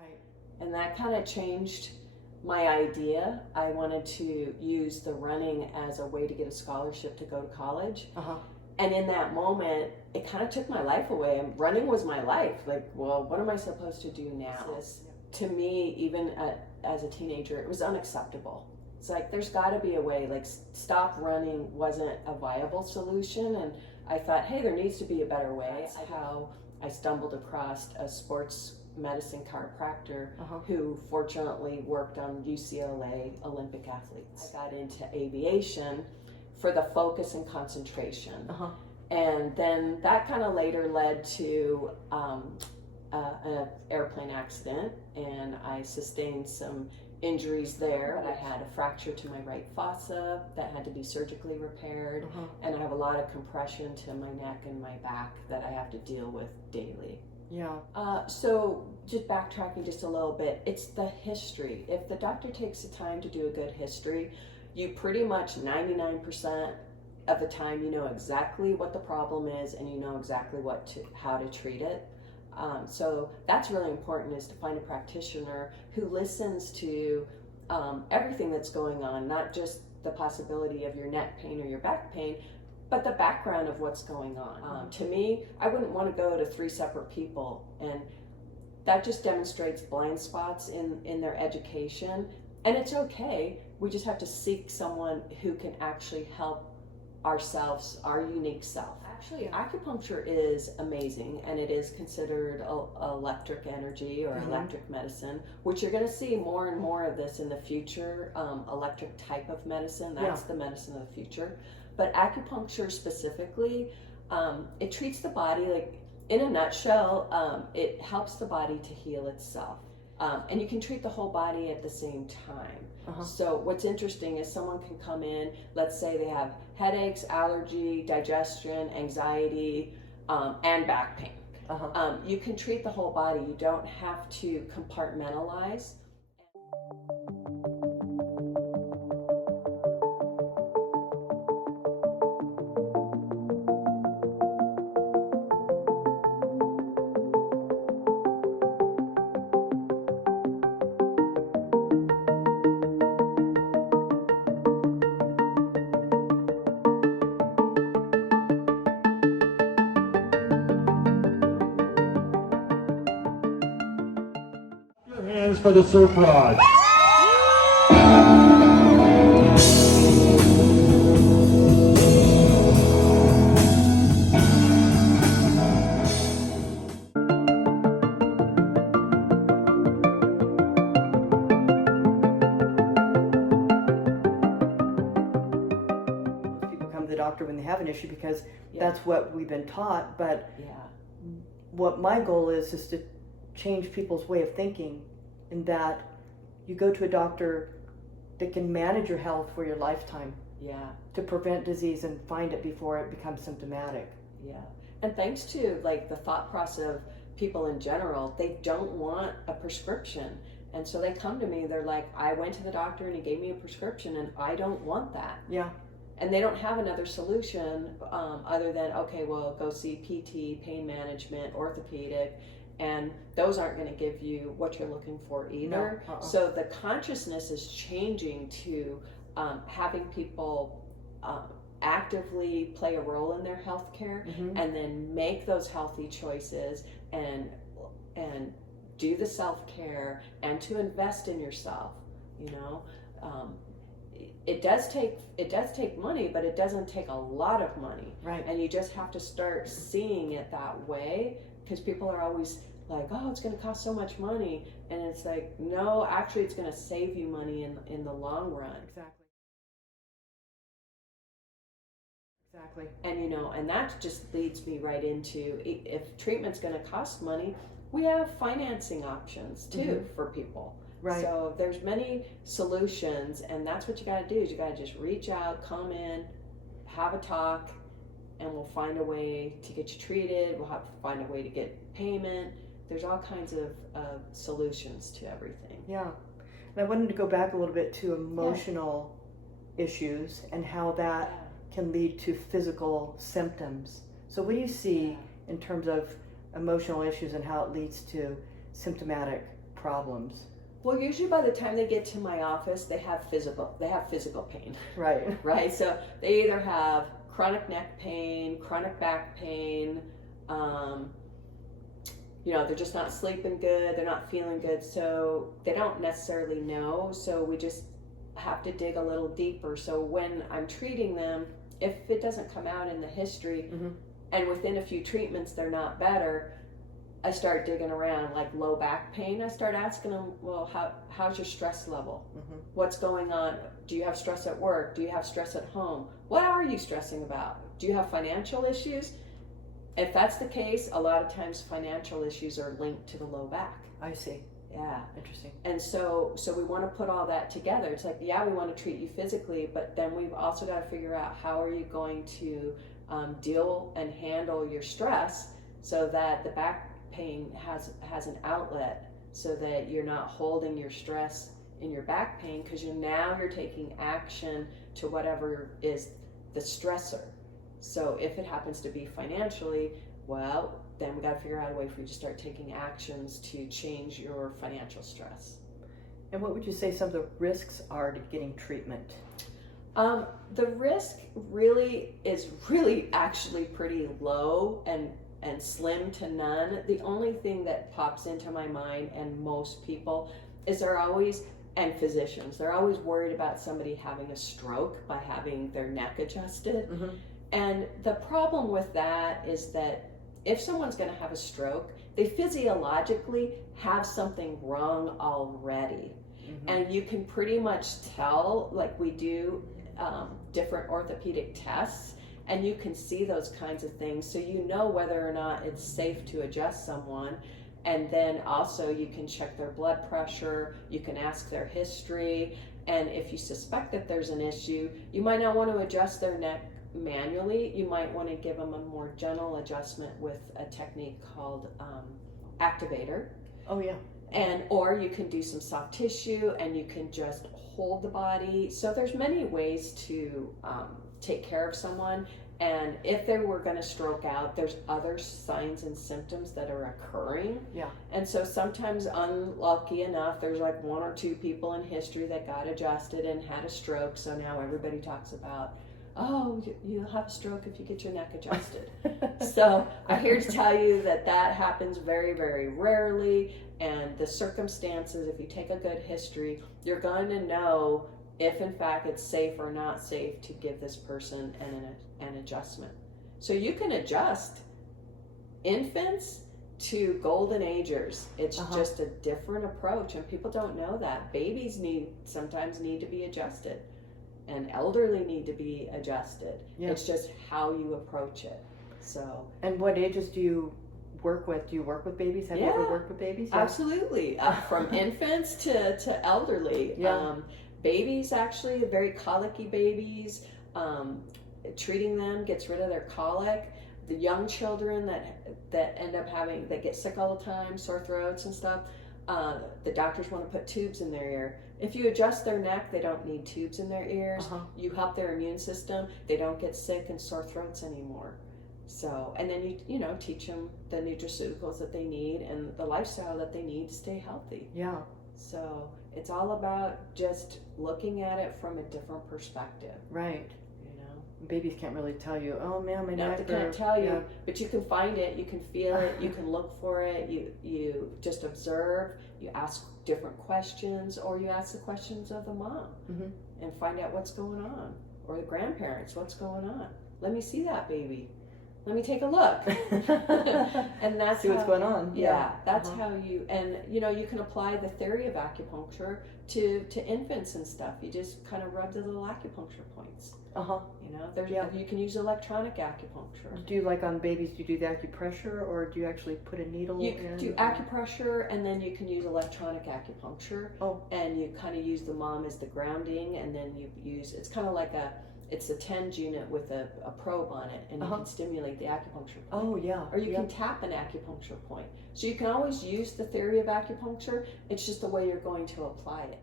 Right. And that kind of changed my idea. I wanted to use the running as a way to get a scholarship to go to college. And in that moment, it kind of took my life away. And running was my life. Like, well, what am I supposed to do now? To me, even as a teenager, it was unacceptable. It's like, there's got to be a way. Like, stop running wasn't a viable solution. And I thought, hey, there needs to be a better way. That's how I stumbled across a sports medicine chiropractor who fortunately worked on UCLA Olympic athletes. I got into aviation for the focus and concentration. And then that kind of later led to an airplane accident, and I sustained some injuries there. I had a fracture to my right fossa that had to be surgically repaired, and I have a lot of compression to my neck and my back that I have to deal with daily. So just backtracking just a little bit, it's the history. If the doctor takes the time to do a good history, you pretty much 99% of the time you know exactly what the problem is, and you know exactly how to treat it. So that's really important, is to find a practitioner who listens to everything that's going on, not just the possibility of your neck pain or your back pain, but the background of what's going on. To me, I wouldn't want to go to 3 separate people, and that just demonstrates blind spots in their education. And it's okay. We just have to seek someone who can actually help ourselves, our unique self. Actually, acupuncture is amazing, and it is considered electric energy or electric medicine, which you're going to see more and more of this in the future. Electric type of medicine, that's the medicine of the future. But acupuncture specifically, it treats the body, like, in a nutshell, it helps the body to heal itself. And you can treat the whole body at the same time. So what's interesting is someone can come in, let's say they have headaches, allergy, digestion, anxiety, and back pain. You can treat the whole body. You don't have to compartmentalize. Hands for the surprise. People come to the doctor when they have an issue because that's what we've been taught, but what my goal is to change people's way of thinking, in that you go to a doctor that can manage your health for your lifetime, to prevent disease and find it before it becomes symptomatic. And thanks to, like, the thought process of people in general, they don't want a prescription, and so they come to me, they're like, I went to the doctor and he gave me a prescription and I don't want that. And they don't have another solution other than, okay, well, go see PT, pain management, orthopedic, and those aren't going to give you what you're looking for either. So the consciousness is changing to having people actively play a role in their healthcare, and then make those healthy choices, and do the self-care, and to invest in yourself. You know, it does take money, but it doesn't take a lot of money. And you just have to start seeing it that way, because people are always like, oh, it's going to cost so much money, and it's like, no, actually it's going to save you money in the long run. Exactly. And you know, and that just leads me right into, if treatment's going to cost money, we have financing options too for people. So there's many solutions, and that's what you got to do, is you got to just reach out, come in, have a talk, and we'll find a way to get you treated. We'll have to find a way to get payment. There's all kinds of solutions to everything. And I wanted to go back a little bit to emotional issues and how that can lead to physical symptoms. So what do you see in terms of emotional issues and how it leads to symptomatic problems? Well, usually by the time they get to my office, they have physical pain. Right. Right. So they either have chronic neck pain, chronic back pain. They're just not sleeping good. They're not feeling good. So they don't necessarily know. So we just have to dig a little deeper. So when I'm treating them, if it doesn't come out in the history, and within a few treatments they're not better, I start digging around. Like low back pain, I start asking them, well, how's your stress level? What's going on? Do you have stress at work? Do you have stress at home? What are you stressing about? Do you have financial issues? If that's the case, a lot of times financial issues are linked to the low back. I see. Yeah. Interesting. And so we want to put all that together. It's like, yeah, we want to treat you physically, but then we've also got to figure out how are you going to deal and handle your stress so that the back pain has an outlet, so that you're not holding your stress in your back pain, because you're taking action to whatever is the stressor. So if it happens to be financially, well, then we got to figure out a way for you to start taking actions to change your financial stress. And what would you say some of the risks are to getting treatment? The risk is actually pretty low and slim to none. The only thing that pops into my mind, and most people, is and physicians, they're always worried about somebody having a stroke by having their neck adjusted. And the problem with that is that if someone's going to have a stroke, they physiologically have something wrong already. And you can pretty much tell, like we do different orthopedic tests, and you can see those kinds of things. So you know whether or not it's safe to adjust someone. And then also you can check their blood pressure, you can ask their history, and if you suspect that there's an issue, you might not want to adjust their neck manually. You might want to give them a more gentle adjustment with a technique called activator. Oh yeah. Or you can do some soft tissue, and you can just hold the body. So there's many ways to take care of someone. And if they were going to stroke out, there's other signs and symptoms that are occurring. Yeah. And so sometimes, unlucky enough, there's like one or two people in history that got adjusted and had a stroke. So now everybody talks about, oh, you'll have a stroke if you get your neck adjusted. So I'm here to tell you that happens very, very rarely. And the circumstances, if you take a good history, you're going to know if in fact it's safe or not safe to give this person an adjustment. So you can adjust infants to golden agers. It's just a different approach, and people don't know that. Babies sometimes need to be adjusted, and elderly need to be adjusted. Yeah. It's just how you approach it. So. And what ages do you work with? Do you work with babies? Have you ever worked with babies? Yeah. Absolutely. From infants to elderly. Yeah. Babies, actually, very colicky babies, treating them gets rid of their colic. The young children that end up that get sick all the time, sore throats and stuff, the doctors want to put tubes in their ear. If you adjust their neck, they don't need tubes in their ears. You help their immune system, they don't get sick and sore throats anymore. So, and then you teach them the nutraceuticals that they need and the lifestyle that they need to stay healthy. Yeah. So it's all about just looking at it from a different perspective. Right. Babies can't really tell you, oh man, my neck. No, they can't tell you, but you can find it, you can feel it, you can look for it, you just observe, you ask different questions, or you ask the questions of the mom and find out what's going on, or the grandparents, what's going on. Let me see that baby. Let me take a look. And that's see what's going on. Yeah, that's how you can apply the theory of acupuncture to infants and stuff. You just kind of rub the little acupuncture points. You can use electronic acupuncture. Do you, like on babies, do you do the acupressure, or do you actually put a needle in? You can do acupressure, and then you can use electronic acupuncture. Oh. And you kind of use the mom as the grounding, and then you use, it's kind of like it's a TENS unit with a probe on it, and you can stimulate the acupuncture point. Oh, yeah. Or you can tap an acupuncture point. So you can always use the theory of acupuncture. It's just the way you're going to apply it.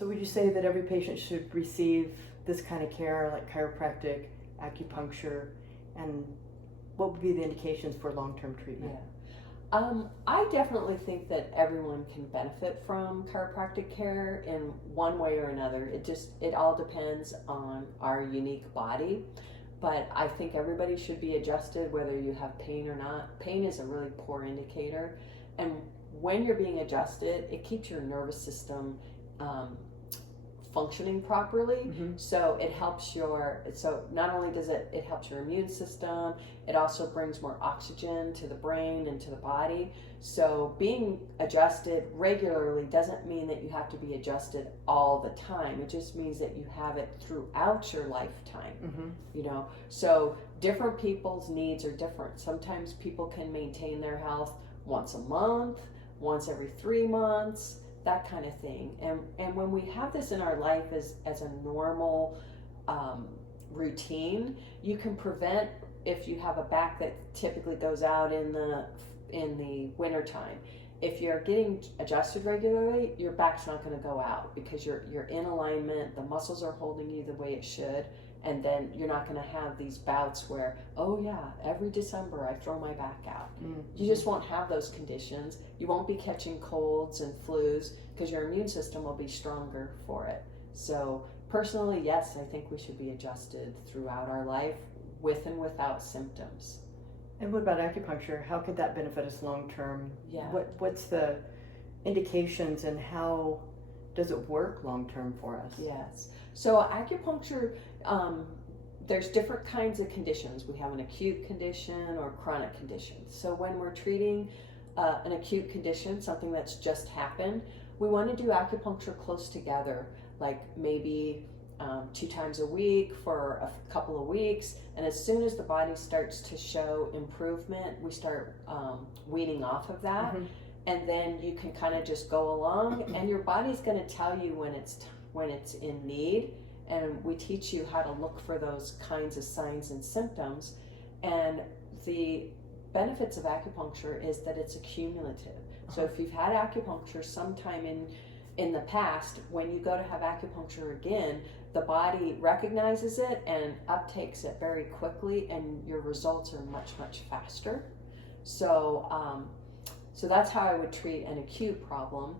So would you say that every patient should receive this kind of care, like chiropractic, acupuncture, and what would be the indications for long-term treatment? I definitely think that everyone can benefit from chiropractic care in one way or another. It all depends on our unique body. But I think everybody should be adjusted whether you have pain or not. Pain is a really poor indicator. And when you're being adjusted, it keeps your nervous system functioning properly. So it helps so not only does it helps your immune system, it also brings more oxygen to the brain and to the body. So being adjusted regularly doesn't mean that you have to be adjusted all the time. It just means that you have it throughout your lifetime. You know, so different people's needs are different. Sometimes people can maintain their health once a month, once every 3 months, that kind of thing. And when we have this in our life as a normal routine, you can prevent, if you have a back that typically goes out in the winter time, if you're getting adjusted regularly, your back's not going to go out because you're in alignment, the muscles are holding you the way it should, and then you're not going to have these bouts where, oh yeah, every December I throw my back out. You just won't have those conditions. You won't be catching colds and flus because your immune system will be stronger for it. So personally, yes, I think we should be adjusted throughout our life with and without symptoms. And what about acupuncture? How could that benefit us long term? Yeah. What's the indications and how does it work long term for us? Yes. So acupuncture, there's different kinds of conditions. We have an acute condition or chronic condition. So when we're treating an acute condition, something that's just happened, we want to do acupuncture close together, like maybe 2 times a week for a couple of weeks. And as soon as the body starts to show improvement, we start weaning off of that. And then you can kind of just go along, and your body's going to tell you when it's in need. And we teach you how to look for those kinds of signs and symptoms. And the benefits of acupuncture is that it's accumulative. So if you've had acupuncture sometime in the past, when you go to have acupuncture again, the body recognizes it and uptakes it very quickly, and your results are much, much faster. So that's how I would treat an acute problem.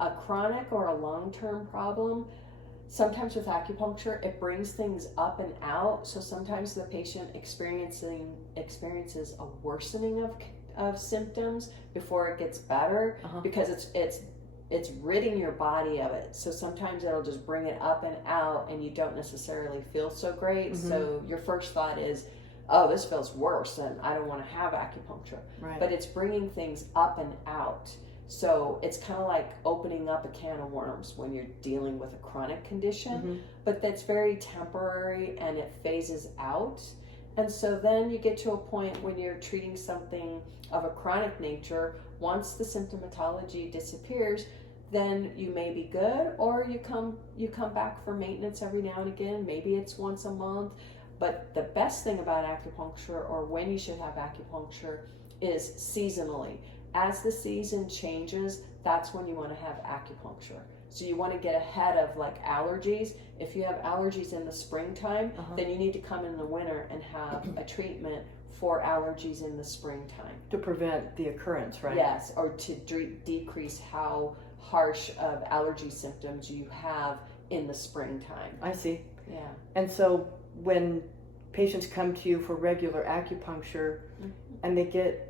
A chronic or a long-term problem, sometimes with acupuncture, it brings things up and out. So sometimes the patient experiences a worsening of symptoms before it gets better, because it's ridding your body of it. So sometimes it'll just bring it up and out, and you don't necessarily feel so great. So your first thought is, oh, this feels worse, and I don't want to have acupuncture. Right. But it's bringing things up and out. So it's kind of like opening up a can of worms when you're dealing with a chronic condition, but that's very temporary and it phases out. And so then you get to a point when you're treating something of a chronic nature, once the symptomatology disappears, then you may be good, or you come back for maintenance every now and again. Maybe it's once a month. But the best thing about acupuncture, or when you should have acupuncture, is seasonally. As the season changes, that's when you want to have acupuncture. So you want to get ahead of like allergies. If you have allergies in the springtime, then you need to come in the winter and have a treatment for allergies in the springtime. To prevent the occurrence, right? Yes, or to decrease how harsh of allergy symptoms you have in the springtime. I see. Yeah. And so when patients come to you for regular acupuncture and they get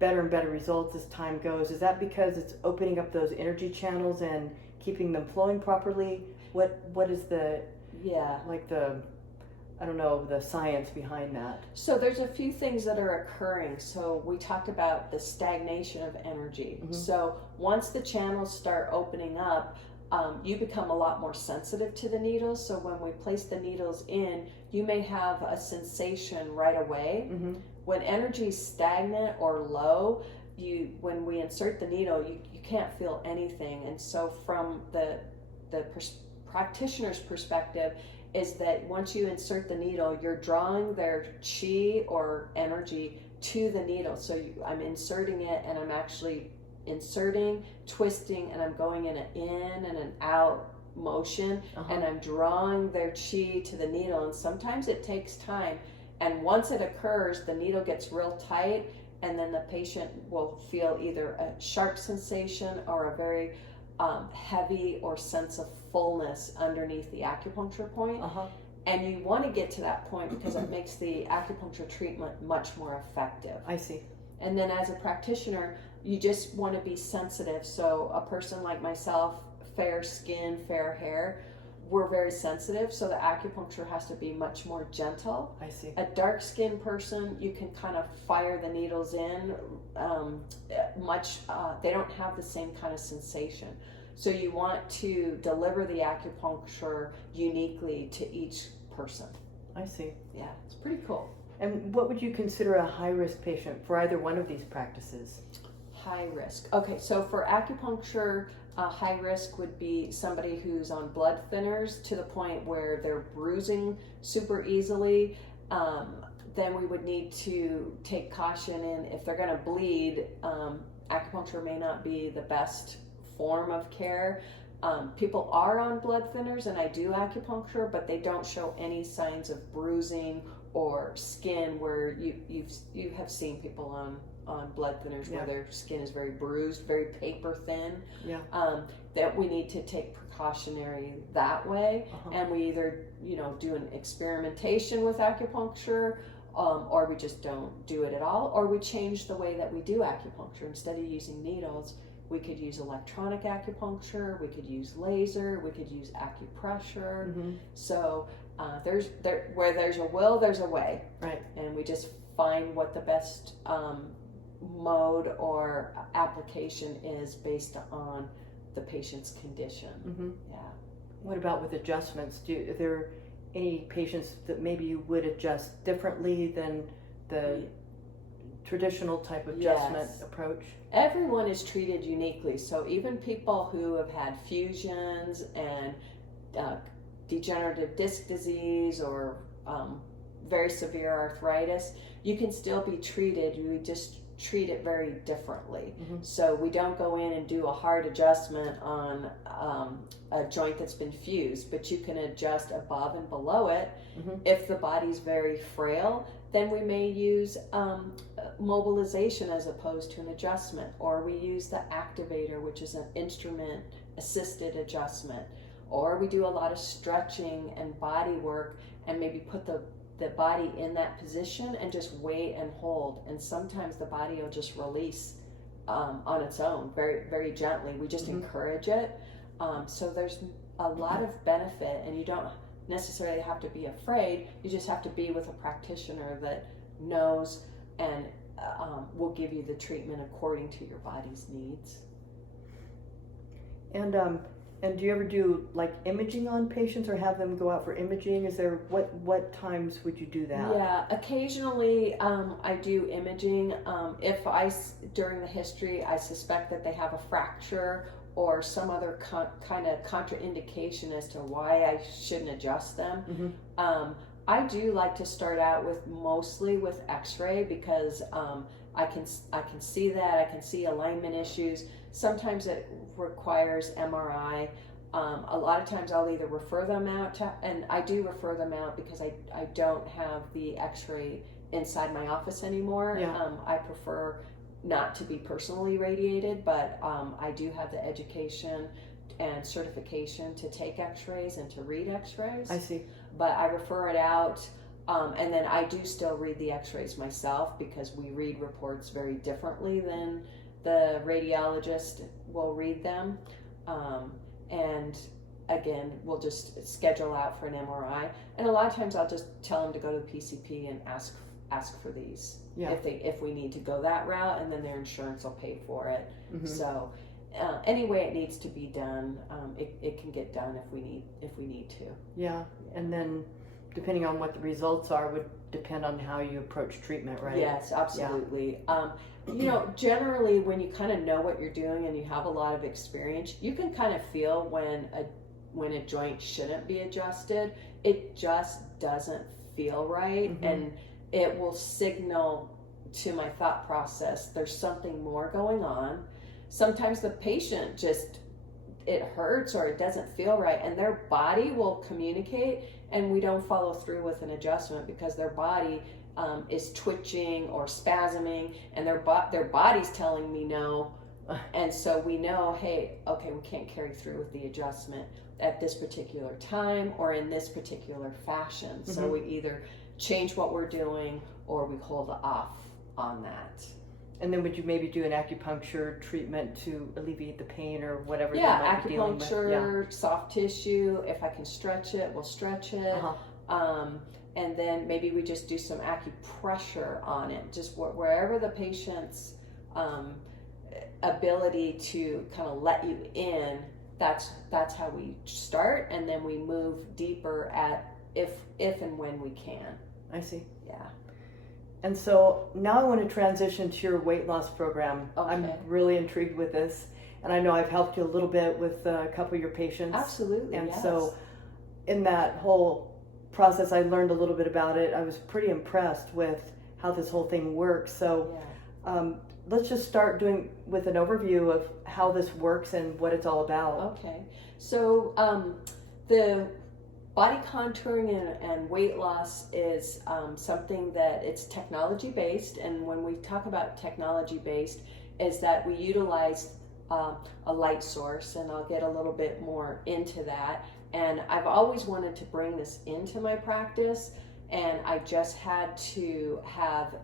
better and better results as time goes, is that because it's opening up those energy channels and keeping them flowing properly? What is the the science behind that? So there's a few things that are occurring. So we talked about the stagnation of energy. So once the channels start opening up, you become a lot more sensitive to the needles. So when we place the needles in, you may have a sensation right away. When energy is stagnant or low, when we insert the needle, you can't feel anything. And so from the practitioner's perspective is that once you insert the needle, you're drawing their chi or energy to the needle. So I'm inserting it, and I'm actually inserting, twisting, and I'm going in and an out motion, and I'm drawing their chi to the needle, and sometimes it takes time, and once it occurs, the needle gets real tight, and then the patient will feel either a sharp sensation or a very heavy or sense of fullness underneath the acupuncture point. And you want to get to that point because it makes the acupuncture treatment much more effective. I see. And then as a practitioner, you just want to be sensitive. So a person like myself, fair skin, fair hair, we're very sensitive, so the acupuncture has to be much more gentle. I see. A dark skinned person, you can kind of fire the needles in they don't have the same kind of sensation. So you want to deliver the acupuncture uniquely to each person. I see. Yeah, it's pretty cool. And what would you consider a high-risk patient for either one of these practices? High risk. Okay, so for acupuncture, high risk would be somebody who's on blood thinners to the point where they're bruising super easily. Then we would need to take caution in if they're going to bleed. Acupuncture may not be the best form of care. People are on blood thinners, and I do acupuncture, but they don't show any signs of bruising or skin where you have seen people on blood thinners where their skin is very bruised, very paper thin. That we need to take precautionary that way, and we either do an experimentation with acupuncture, or we just don't do it at all, or we change the way that we do acupuncture. Instead of using needles, we could use electronic acupuncture, we could use laser, we could use acupressure. So where there's a will, there's a way. Right. And we just find what the best mode or application is based on the patient's condition. Yeah. What about with adjustments? Are there any patients that maybe you would adjust differently than the traditional type of adjustment approach? Everyone is treated uniquely. So even people who have had fusions and degenerative disc disease or very severe arthritis, you can still be treated. We just treat it very differently. So we don't go in and do a hard adjustment on a joint that's been fused, but you can adjust above and below it. If the body's very frail, then we may use mobilization as opposed to an adjustment, or we use the activator, which is an instrument assisted adjustment, or we do a lot of stretching and body work and maybe put the body in that position and just wait and hold, and sometimes the body will just release on its own very, very gently. We just encourage it. So there's a lot of benefit, and you don't necessarily have to be afraid. You just have to be with a practitioner that knows and will give you the treatment according to your body's needs. And do you ever do like imaging on patients, or have them go out for imaging? Is there what times would you do that? Yeah, occasionally I do imaging. If during the history I suspect that they have a fracture or some other kind of contraindication as to why I shouldn't adjust them. I do like to start out mostly with X-ray because I can see that. I can see alignment issues. Sometimes it requires MRI. A lot of times I'll either refer them out and I do refer them out because I don't have the X-ray inside my office anymore. I prefer not to be personally radiated, but I do have the education and certification to take X-rays and to read X-rays. I see. But I refer it out, and then I do still read the X-rays myself because we read reports very differently than the radiologist will read them. And again, we'll just schedule out for an MRI. And a lot of times I'll just tell them to go to the PCP and ask for these if we need to go that route, and then their insurance will pay for it. So any way it needs to be done, it can get done if we need to. Yeah, and then depending on what the results are would depend on how you approach treatment, right? Yes, absolutely. Generally when you kind of know what you're doing and you have a lot of experience, you can kind of feel when a joint shouldn't be adjusted. It just doesn't feel right, and it will signal to my thought process there's something more going on. Sometimes the patient just it hurts or it doesn't feel right, and their body will communicate, and we don't follow through with an adjustment because their body is twitching or spasming, and their body's telling me no. And so we know, hey, okay, we can't carry through with the adjustment at this particular time or in this particular fashion. Mm-hmm. So we either change what we're doing or we hold off on that. And then would you maybe do an acupuncture treatment to alleviate the pain or whatever? Yeah, acupuncture, soft tissue. If I can stretch it, we'll stretch it. And then maybe we just do some acupressure on it, just wherever the patient's ability to kind of let you in. That's how we start, and then we move deeper at if and when we can. I see. Yeah. And so now I want to transition to your weight loss program. Okay. I'm really intrigued with this, and I know I've helped you a little bit with a couple of your patients. Absolutely. And yes. so in that whole process, I learned a little bit about it. I was pretty impressed with how this whole thing works. So let's just start with an overview of how this works and what it's all about. Okay. So the body contouring and weight loss is something that it's technology based, and when we talk about technology based is that we utilize a light source, and I'll get a little bit more into that. And I've always wanted to bring this into my practice, and I just had to have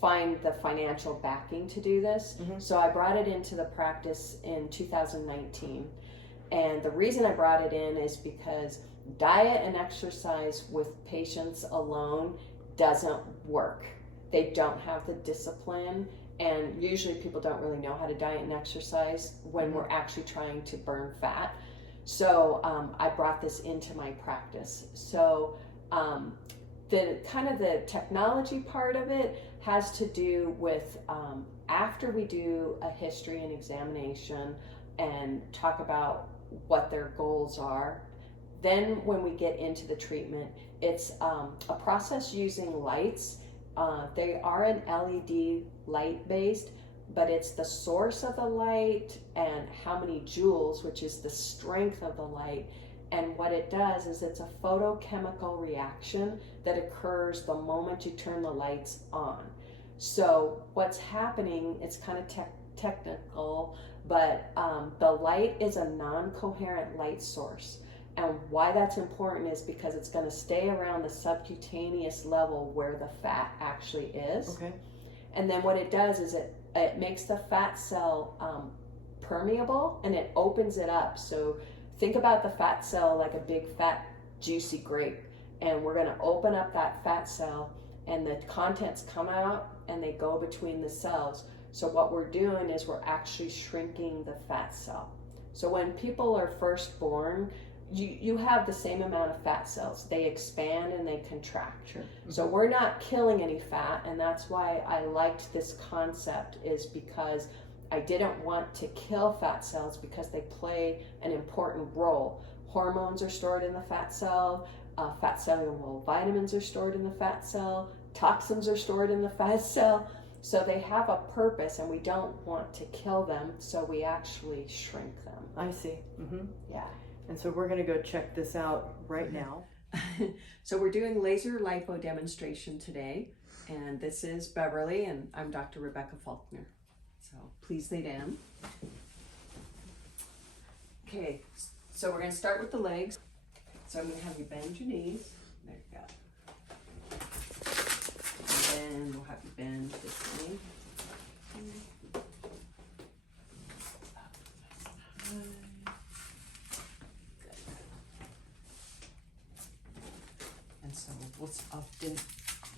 find the financial backing to do this. Mm-hmm. So I brought it into the practice in 2019. And the reason I brought it in is because diet and exercise with patients alone doesn't work. They don't have the discipline, and usually people don't really know how to diet and exercise when we're actually trying to burn fat. So I brought this into my practice. So the kind of the technology part of it has to do with after we do a history and examination and talk about what their goals are, then when we get into the treatment, it's a process using lights. They are an LED light based, but it's the source of the light and how many joules, which is the strength of the light. And what it does is it's a photochemical reaction that occurs the moment you turn the lights on. So what's happening, it's kind of technical, but the light is a non-coherent light source. And why that's important is because it's going to stay around the subcutaneous level where the fat actually is. Okay. And then what it does is it makes the fat cell permeable, and it opens it up. So think about the fat cell like a big fat juicy grape, and we're going to open up that fat cell, and the contents come out and they go between the cells. So what we're doing is we're actually shrinking the fat cell. So when people are first born, you have the same amount of fat cells. They expand and they contract. Sure. Mm-hmm. So we're not killing any fat, and that's why I liked this concept, is because I didn't want to kill fat cells because they play an important role. Hormones are stored in the fat cell, fat soluble vitamins are stored in the fat cell, toxins are stored in the fat cell. So they have a purpose, and we don't want to kill them, so we actually shrink them. I see. Mm-hmm. Yeah. And so we're going to go check this out right now. So we're doing laser lipo demonstration today, and this is Beverly, and I'm Dr. Rebeka Falkner. So please lay down. Okay, so we're going to start with the legs. So I'm going to have you bend your knees. There you go. And then we'll have you bend this way. And so I'll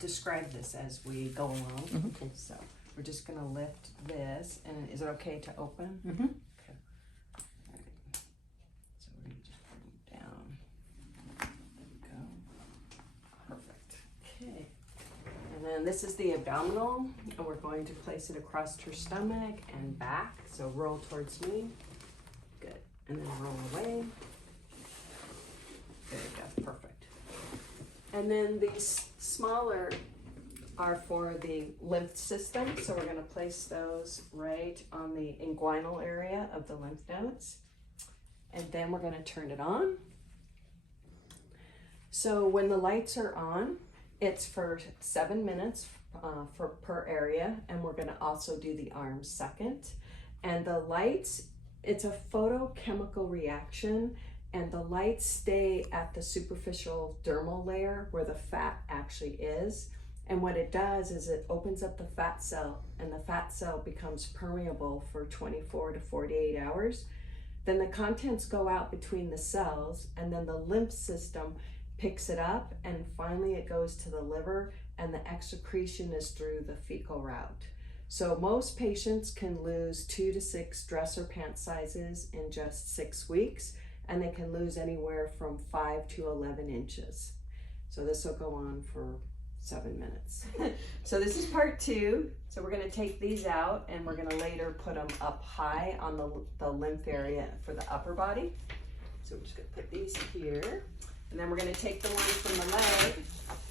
describe this as we go along. Mm-hmm. Okay, so we're just going to lift this, and is it okay to open? Mm-hmm. Okay. All right. So we're going to just bring it down. There we go. Perfect. Okay. And then this is the abdominal, and we're going to place it across her stomach and back. So roll towards me. Good. And then roll away. There you go. Perfect. And then these smaller are for the lymph system. So we're going to place those right on the inguinal area of the lymph nodes. and then we're gonna turn it on. So when the lights are on, it's for 7 minutes per area, and we're gonna also do the arms second. And the lights, it's a photochemical reaction, and the lights stay at the superficial dermal layer where the fat actually is. And what it does is it opens up the fat cell, and the fat cell becomes permeable for 24 to 48 hours. Then the contents go out between the cells, and then the lymph system picks it up, and finally it goes to the liver, and the excretion is through the fecal route. So most patients can lose 2 to 6 dress or pant sizes in just 6 weeks, and they can lose anywhere from 5 to 11 inches. So this will go on for 7 minutes. So this is part 2. So we're gonna take these out, and we're gonna later put them up high on the lymph area for the upper body. So we're just gonna put these here. And then we're gonna take the one from the leg,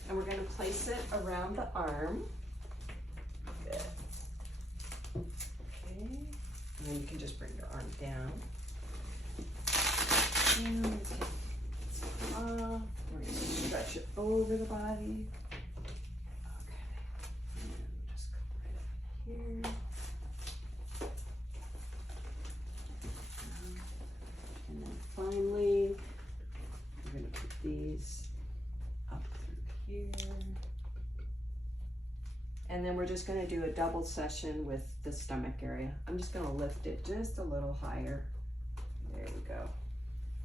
and we're gonna place it around the arm. Good. Okay. And then you can just bring your arm down. And we're gonna take this off. We're gonna stretch it over the body. Okay. And just come right up here. And then finally, we're going to put these up through here. And then we're just going to do a double session with the stomach area. I'm just going to lift it just a little higher. There we go.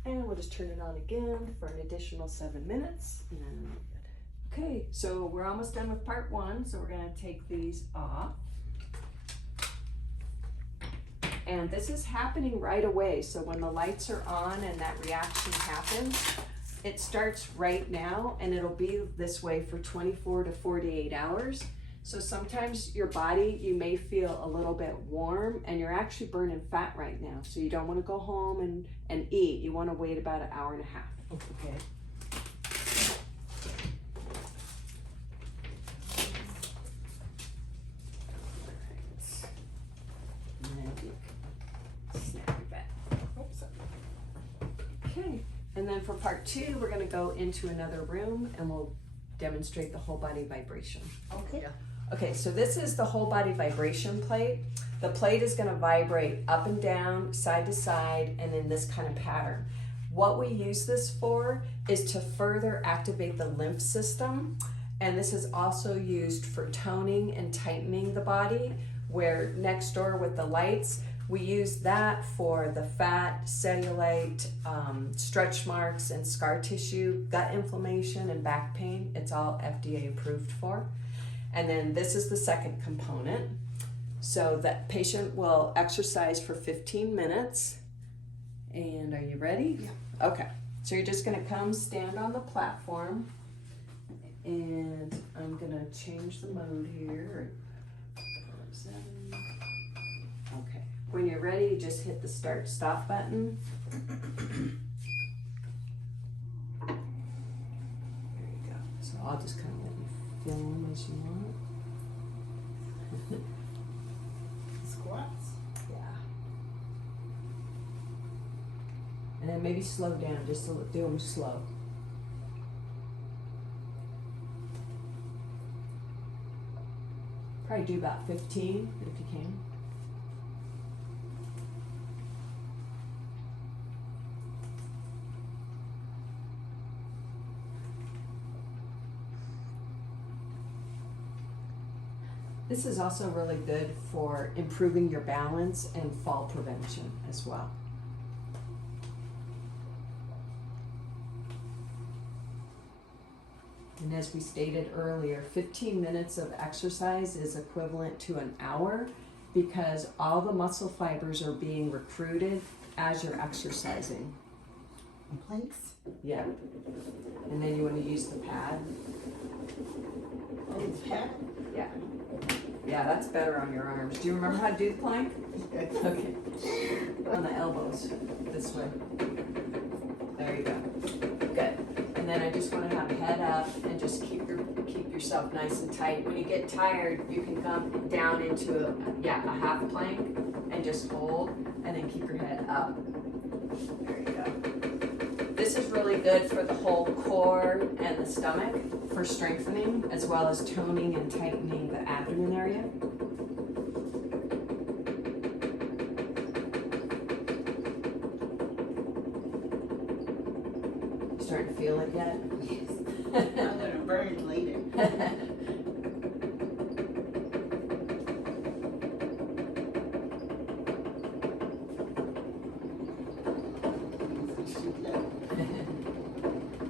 And we'll just turn it on again for an additional 7 minutes. And okay, so we're almost done with part 1. So we're going to take these off. And this is happening right away. So when the lights are on and that reaction happens, it starts right now, and it'll be this way for 24 to 48 hours. So sometimes your body, you may feel a little bit warm, and you're actually burning fat right now. So you don't want to go home and eat. You want to wait about an hour and a half. Okay. Okay, and then for part 2, we're going to go into another room, and we'll demonstrate the whole body vibration. Okay. Yeah. Okay, so this is the whole body vibration plate. The plate is going to vibrate up and down, side to side, and in this kind of pattern. What we use this for is to further activate the lymph system, and this is also used for toning and tightening the body, where next door with the lights, we use that for the fat, cellulite, stretch marks, and scar tissue, gut inflammation, and back pain. It's all FDA approved for. And then this is the second component. So that patient will exercise for 15 minutes. And are you ready? Yeah. Okay. So you're just gonna come stand on the platform, and I'm gonna change the mode here. 7. Okay. When you're ready, you just hit the start stop button. There you go. So I'll just kind of let you film as you want. Squats. Yeah. And then maybe slow down, just to do them slow. Probably do about 15 if you can. This is also really good for improving your balance and fall prevention as well. And as we stated earlier, 15 minutes of exercise is equivalent to an hour, because all the muscle fibers are being recruited as you're exercising. And planks. Yeah. And then you want to use the pad. Oh, it's pad. Yeah. Yeah, that's better on your arms. Do you remember how to do the plank? Okay. On the elbows, this way. There you go. Good. And then I just want to have head up and just keep yourself nice and tight. When you get tired, you can come down into a half plank and just hold, and then keep your head up. There you go. This is really good for the whole core and the stomach for strengthening, as well as toning and tightening the abdomen area. Starting to feel it yet? Yes. I'm gonna burn later.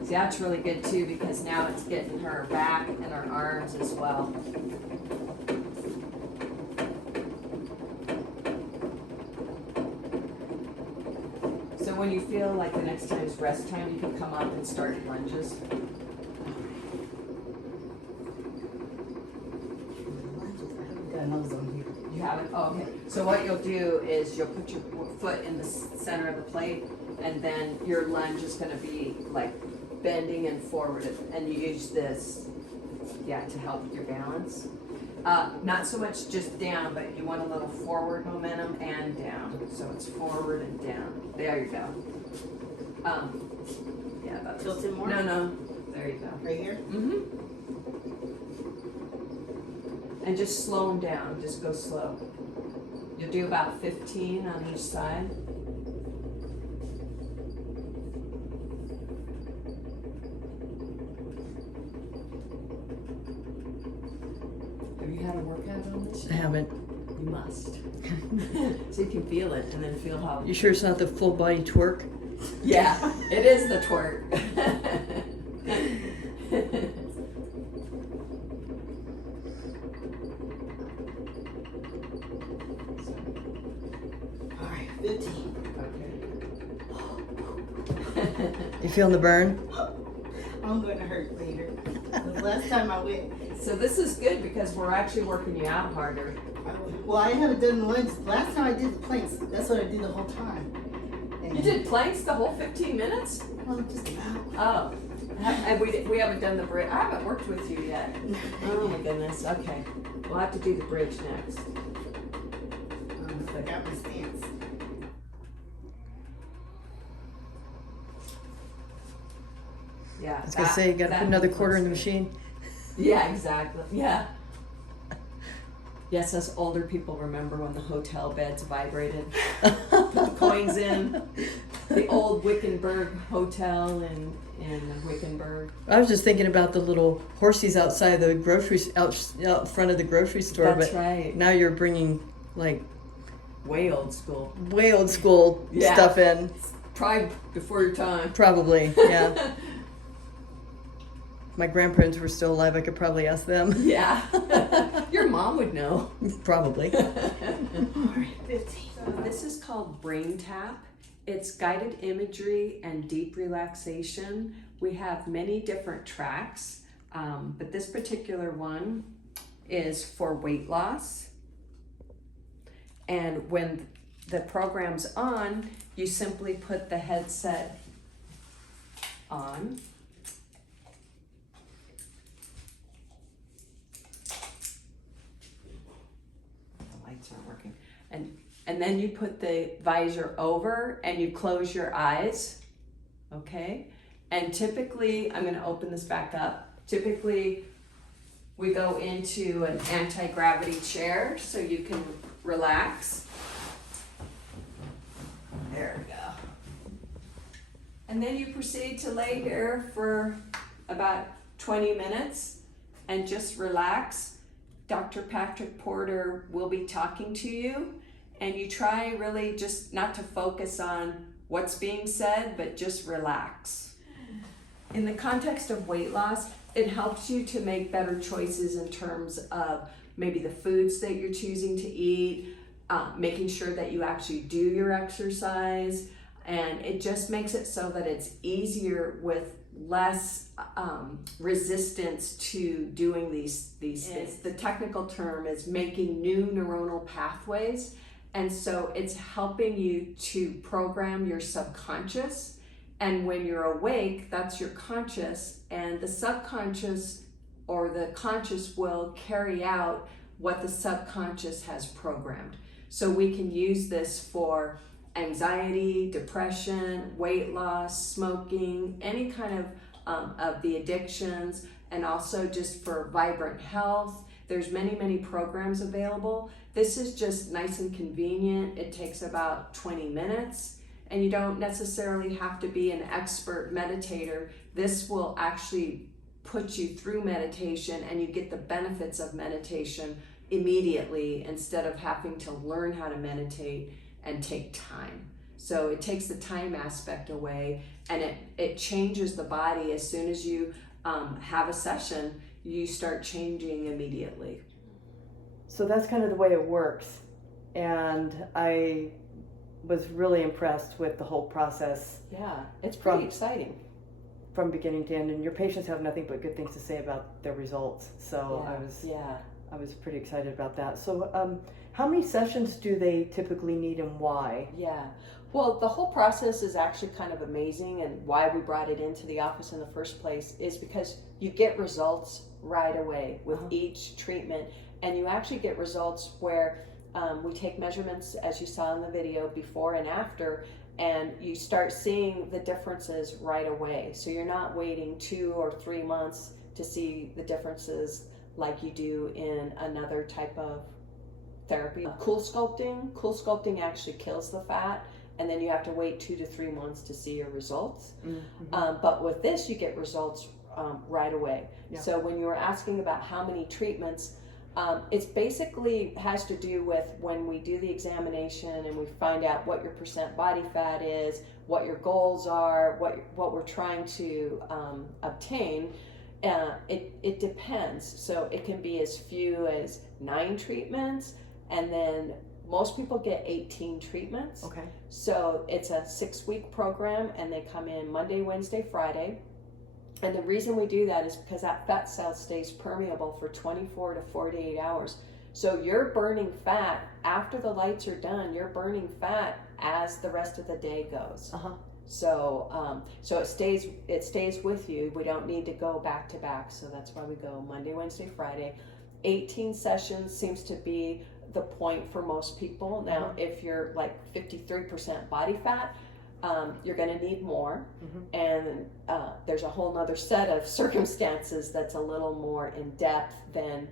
See, that's really good too, because now it's getting her back and her arms as well. So when you feel like the next time is rest time, you can come up and start lunges. Got nose on here. You have it? Oh, okay. So what you'll do is you'll put your foot in the center of the plate, and then your lunge is going to be like bending and forward, and you use this, yeah, to help with your balance. Not so much just down, but you want a little forward momentum and down. So it's forward and down. There you go. Yeah, that's Tilt it more? No. There you go. Right here? Mm-hmm. And just slow them down. Just go slow. You'll do about 15 on each side. Have you had a workout on this? I haven't. You must. So you can feel it and then feel how. You sure it's not the full body twerk? Yeah, it is the twerk. All right, 15. Okay. You feeling the burn? I'm gonna hurt later. The last time I went, So this is good because we're actually working you out harder. well, I haven't done the lunge. Last time I did the planks. That's what I did the whole time. And, You did planks the whole 15 minutes? well, just about. Oh. And we haven't done the bridge. I haven't worked with you yet. Oh my goodness. Okay. We'll have to do the bridge next. I got my stance. Yeah. I was gonna say, you gotta put another quarter in the machine. Yeah, exactly. Yeah. Yes, us older people remember when the hotel beds vibrated. Put the coins in. The old Wickenburg Hotel in Wickenburg. I was just thinking about the little horsies outside the groceries, out front of the grocery store. That's but right. now you're bringing like Way old school. way old school Yeah. stuff in. Probably before your time. Probably, yeah. My grandparents were still alive. I could probably ask them. Yeah. Your mom would know. Probably. All right, 15. This is called Brain Tap. It's guided imagery and deep relaxation. We have many different tracks, but this particular one is for weight loss. And when the program's on, you simply put the headset on. The lights aren't working. And then you put the visor over and you close your eyes, okay? And typically, I'm gonna open this back up. Typically, we go into an anti-gravity chair so you can relax. There we go. And then you proceed to lay here for about 20 minutes and just relax. Dr. Patrick Porter will be talking to you, and you try really just not to focus on what's being said, but just relax. In the context of weight loss, it helps you to make better choices in terms of maybe the foods that you're choosing to eat, making sure that you actually do your exercise, and it just makes it so that it's easier with less resistance to doing these things. The technical term is making new neuronal pathways, and so it's helping you to program your subconscious, and when you're awake, that's your conscious, and the subconscious or the conscious will carry out what the subconscious has programmed. So we can use this for anxiety, depression, weight loss, smoking, any kind of the addictions, and also just for vibrant health. There's many programs available. This is just nice and convenient. It takes about 20 minutes, and you don't necessarily have to be an expert meditator. This will actually put you through meditation, and you get the benefits of meditation immediately instead of having to learn how to meditate and take time. So it takes the time aspect away, and it changes the body. As soon as you have a session, you start changing immediately. So that's kind of the way it works. And I was really impressed with the whole process. Yeah, it's pretty exciting. From beginning to end, and your patients have nothing but good things to say about their results. So I was pretty excited about that. So how many sessions do they typically need, and why? Yeah. Well, the whole process is actually kind of amazing, and why we brought it into the office in the first place is because you get results right away with each treatment, and you actually get results where we take measurements, as you saw in the video, before and after, and you start seeing the differences right away. So you're not waiting 2 or 3 months to see the differences like you do in another type of therapy. Cool sculpting actually kills the fat, and then you have to wait 2 to 3 months to see your results. But with this, you get results right away. Yeah. So when you were asking about how many treatments, it's basically has to do with when we do the examination and we find out what your percent body fat is, what your goals are, what we're trying to obtain. It depends. So it can be as few as 9 treatments, and then most people get 18 treatments. Okay. So it's a 6-week program, and they come in Monday, Wednesday, Friday. And the reason we do that is because that fat cell stays permeable for 24 to 48 hours. So you're burning fat after the lights are done. You're burning fat as the rest of the day goes. So it stays with you. We don't need to go back to back. So that's why we go Monday, Wednesday, Friday. 18 sessions seems to be the point for most people. Now, if you're like 53% body fat, you're going to need more, and there's a whole nother set of circumstances that's a little more in depth than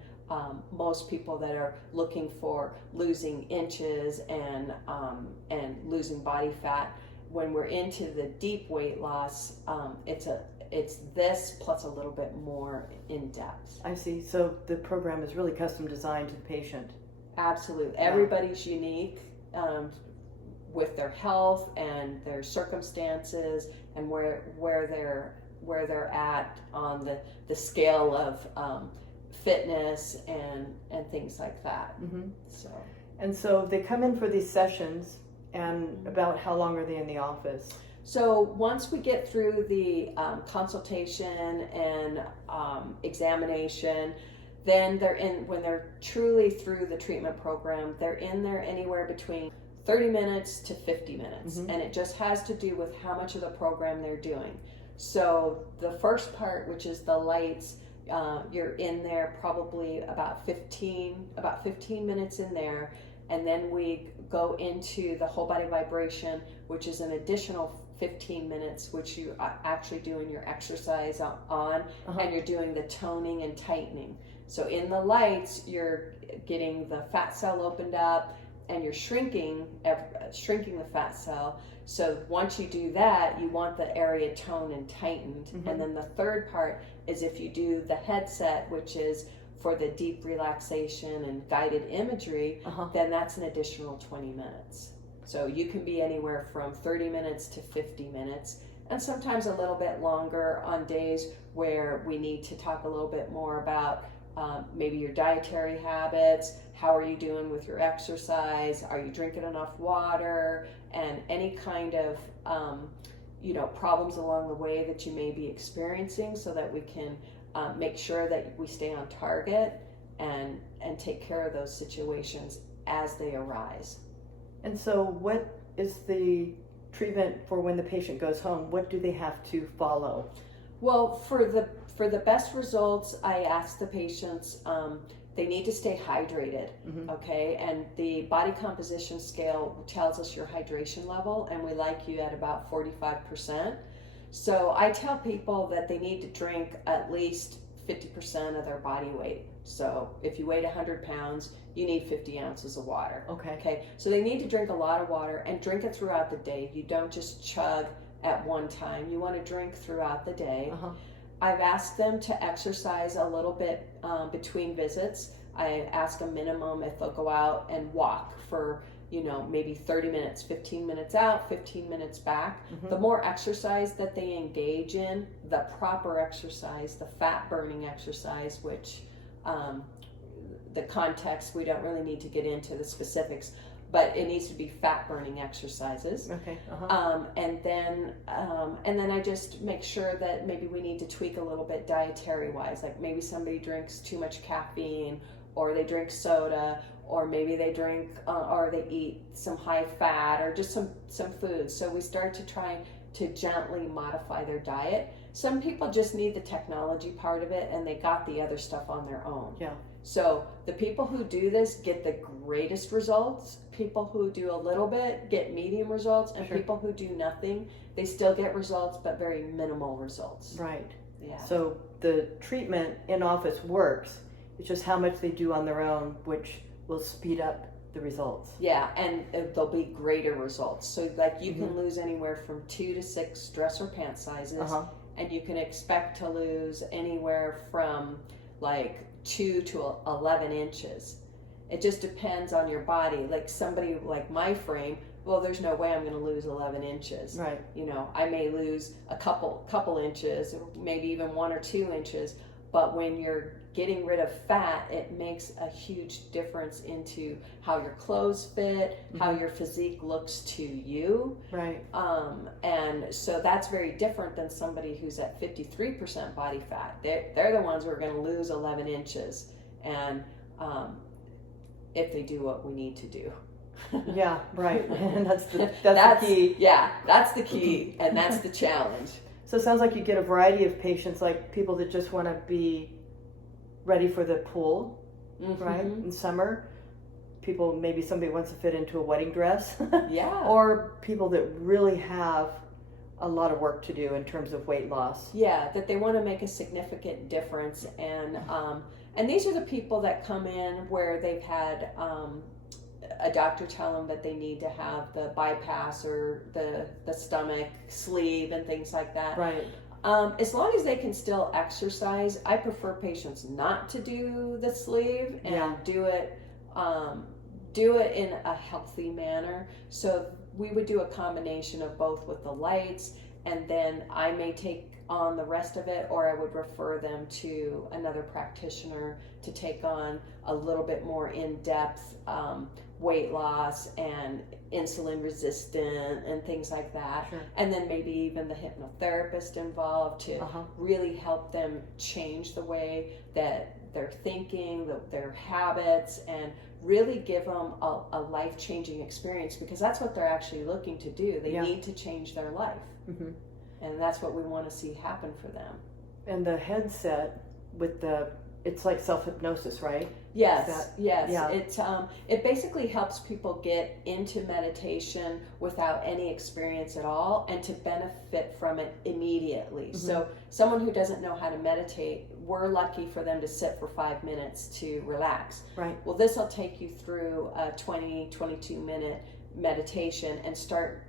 most people that are looking for losing inches and losing body fat. When we're into the deep weight loss, it's this plus a little bit more in depth. I see. So the program is really custom designed to the patient. Absolutely. Everybody's unique. With their health and their circumstances and where they're at on the scale of fitness and things like that. So they come in for these sessions, and about how long are they in the office? So once we get through the consultation and examination, then when they're truly through the treatment program, they're in there anywhere between 30 minutes to 50 minutes. And it just has to do with how much of the program they're doing. So the first part, which is the lights, you're in there probably about 15 minutes in there, and then we go into the whole body vibration, which is an additional 15 minutes, which you are actually doing your exercise on, and you're doing the toning and tightening. So in the lights, you're getting the fat cell opened up, and you're shrinking the fat cell. So once you do that, you want the area toned and tightened. And then the third part is if you do the headset, which is for the deep relaxation and guided imagery, then that's an additional 20 minutes. So you can be anywhere from 30 minutes to 50 minutes, and sometimes a little bit longer on days where we need to talk a little bit more about maybe your dietary habits. How are you doing with your exercise? Are you drinking enough water? And any kind of, problems along the way that you may be experiencing, so that we can make sure that we stay on target and take care of those situations as they arise. And so what is the treatment for when the patient goes home? What do they have to follow? Well, for the best results, I ask the patients they need to stay hydrated, okay? And the body composition scale tells us your hydration level, and we like you at about 45%. So I tell people that they need to drink at least 50% of their body weight. So if you weigh 100 pounds, you need 50 ounces of water. Okay. So they need to drink a lot of water and drink it throughout the day. You don't just chug at one time. You want to drink throughout the day. I've asked them to exercise a little bit between visits. I ask a minimum if they'll go out and walk for, maybe 30 minutes, 15 minutes out, 15 minutes back. The more exercise that they engage in, the proper exercise, the fat burning exercise, which the context, we don't really need to get into the specifics, but it needs to be fat burning exercises. And then I just make sure that maybe we need to tweak a little bit dietary wise, like maybe somebody drinks too much caffeine, or they drink soda, or maybe they drink or they eat some high fat, or just some foods. So we start to try to gently modify their diet. Some people just need the technology part of it, and they got the other stuff on their own. So the people who do this get the greatest results. People who do a little bit get medium results, and people who do nothing, they still get results, but very minimal results. Yeah. So the treatment in office works. It's just how much they do on their own, which will speed up the results. Yeah, and there'll be greater results. So like you can lose anywhere from 2 to 6 dress or pant sizes, and you can expect to lose anywhere from like 2 to 11 inches. It just depends on your body. Like somebody like my frame, well, there's no way I'm going to lose 11 inches. I may lose a couple inches, maybe even 1 or 2 inches. But when you're getting rid of fat, it makes a huge difference into how your clothes fit, how your physique looks to you. And so that's very different than somebody who's at 53% body fat. They're the ones who are going to lose 11 inches. And if they do what we need to do. And that's the key. Yeah, that's the key, and that's the challenge. So it sounds like you get a variety of patients, like people that just want to be ready for the pool, in summer. Maybe somebody wants to fit into a wedding dress. Or people that really have a lot of work to do in terms of weight loss. That they want to make a significant difference. And these are the people that come in where they've had a doctor tell them that they need to have the bypass or the stomach sleeve and things like that. As long as they can still exercise, I prefer patients not to do the sleeve and do it in a healthy manner. So we would do a combination of both with the lights, and then I may take on the rest of it, or I would refer them to another practitioner to take on a little bit more in-depth weight loss and insulin resistant and things like that. And then maybe even the hypnotherapist involved to really help them change the way that they're thinking, their habits, and really give them a life-changing experience, because that's what they're actually looking to do. They need to change their life. And that's what we want to see happen for them. And the headset with it's like self-hypnosis, right? Yes. It basically helps people get into meditation without any experience at all, and to benefit from it immediately. So someone who doesn't know how to meditate, we're lucky for them to sit for 5 minutes to relax. Well, this will take you through a 22 minute meditation and start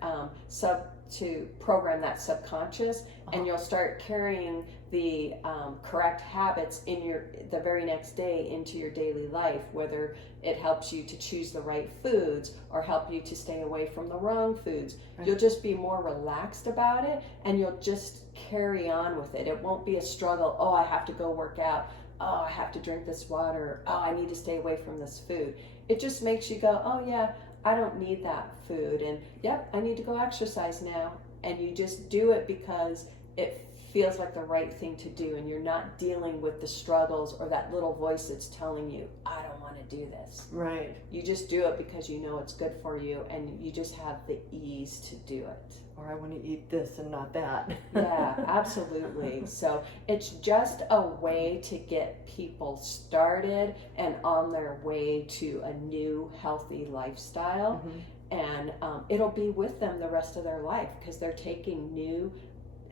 to program that subconscious, and you'll start carrying the correct habits in the very next day into your daily life, whether it helps you to choose the right foods or help you to stay away from the wrong foods. You'll just be more relaxed about it, and you'll just carry on with it. It won't be a struggle. Oh, I have to go work out. Oh, I have to drink this water. Oh, I need to stay away from this food. It just makes you go, oh yeah, I don't need that food, and yep, I need to go exercise now. And you just do it because it feels like the right thing to do, and you're not dealing with the struggles or that little voice that's telling you, I don't want to do this. Right. You just do it because you know it's good for you, and you just have the ease to do it. Or I want to eat this and not that. Yeah, absolutely. So it's just a way to get people started and on their way to a new healthy lifestyle. And it'll be with them the rest of their life, because they're taking new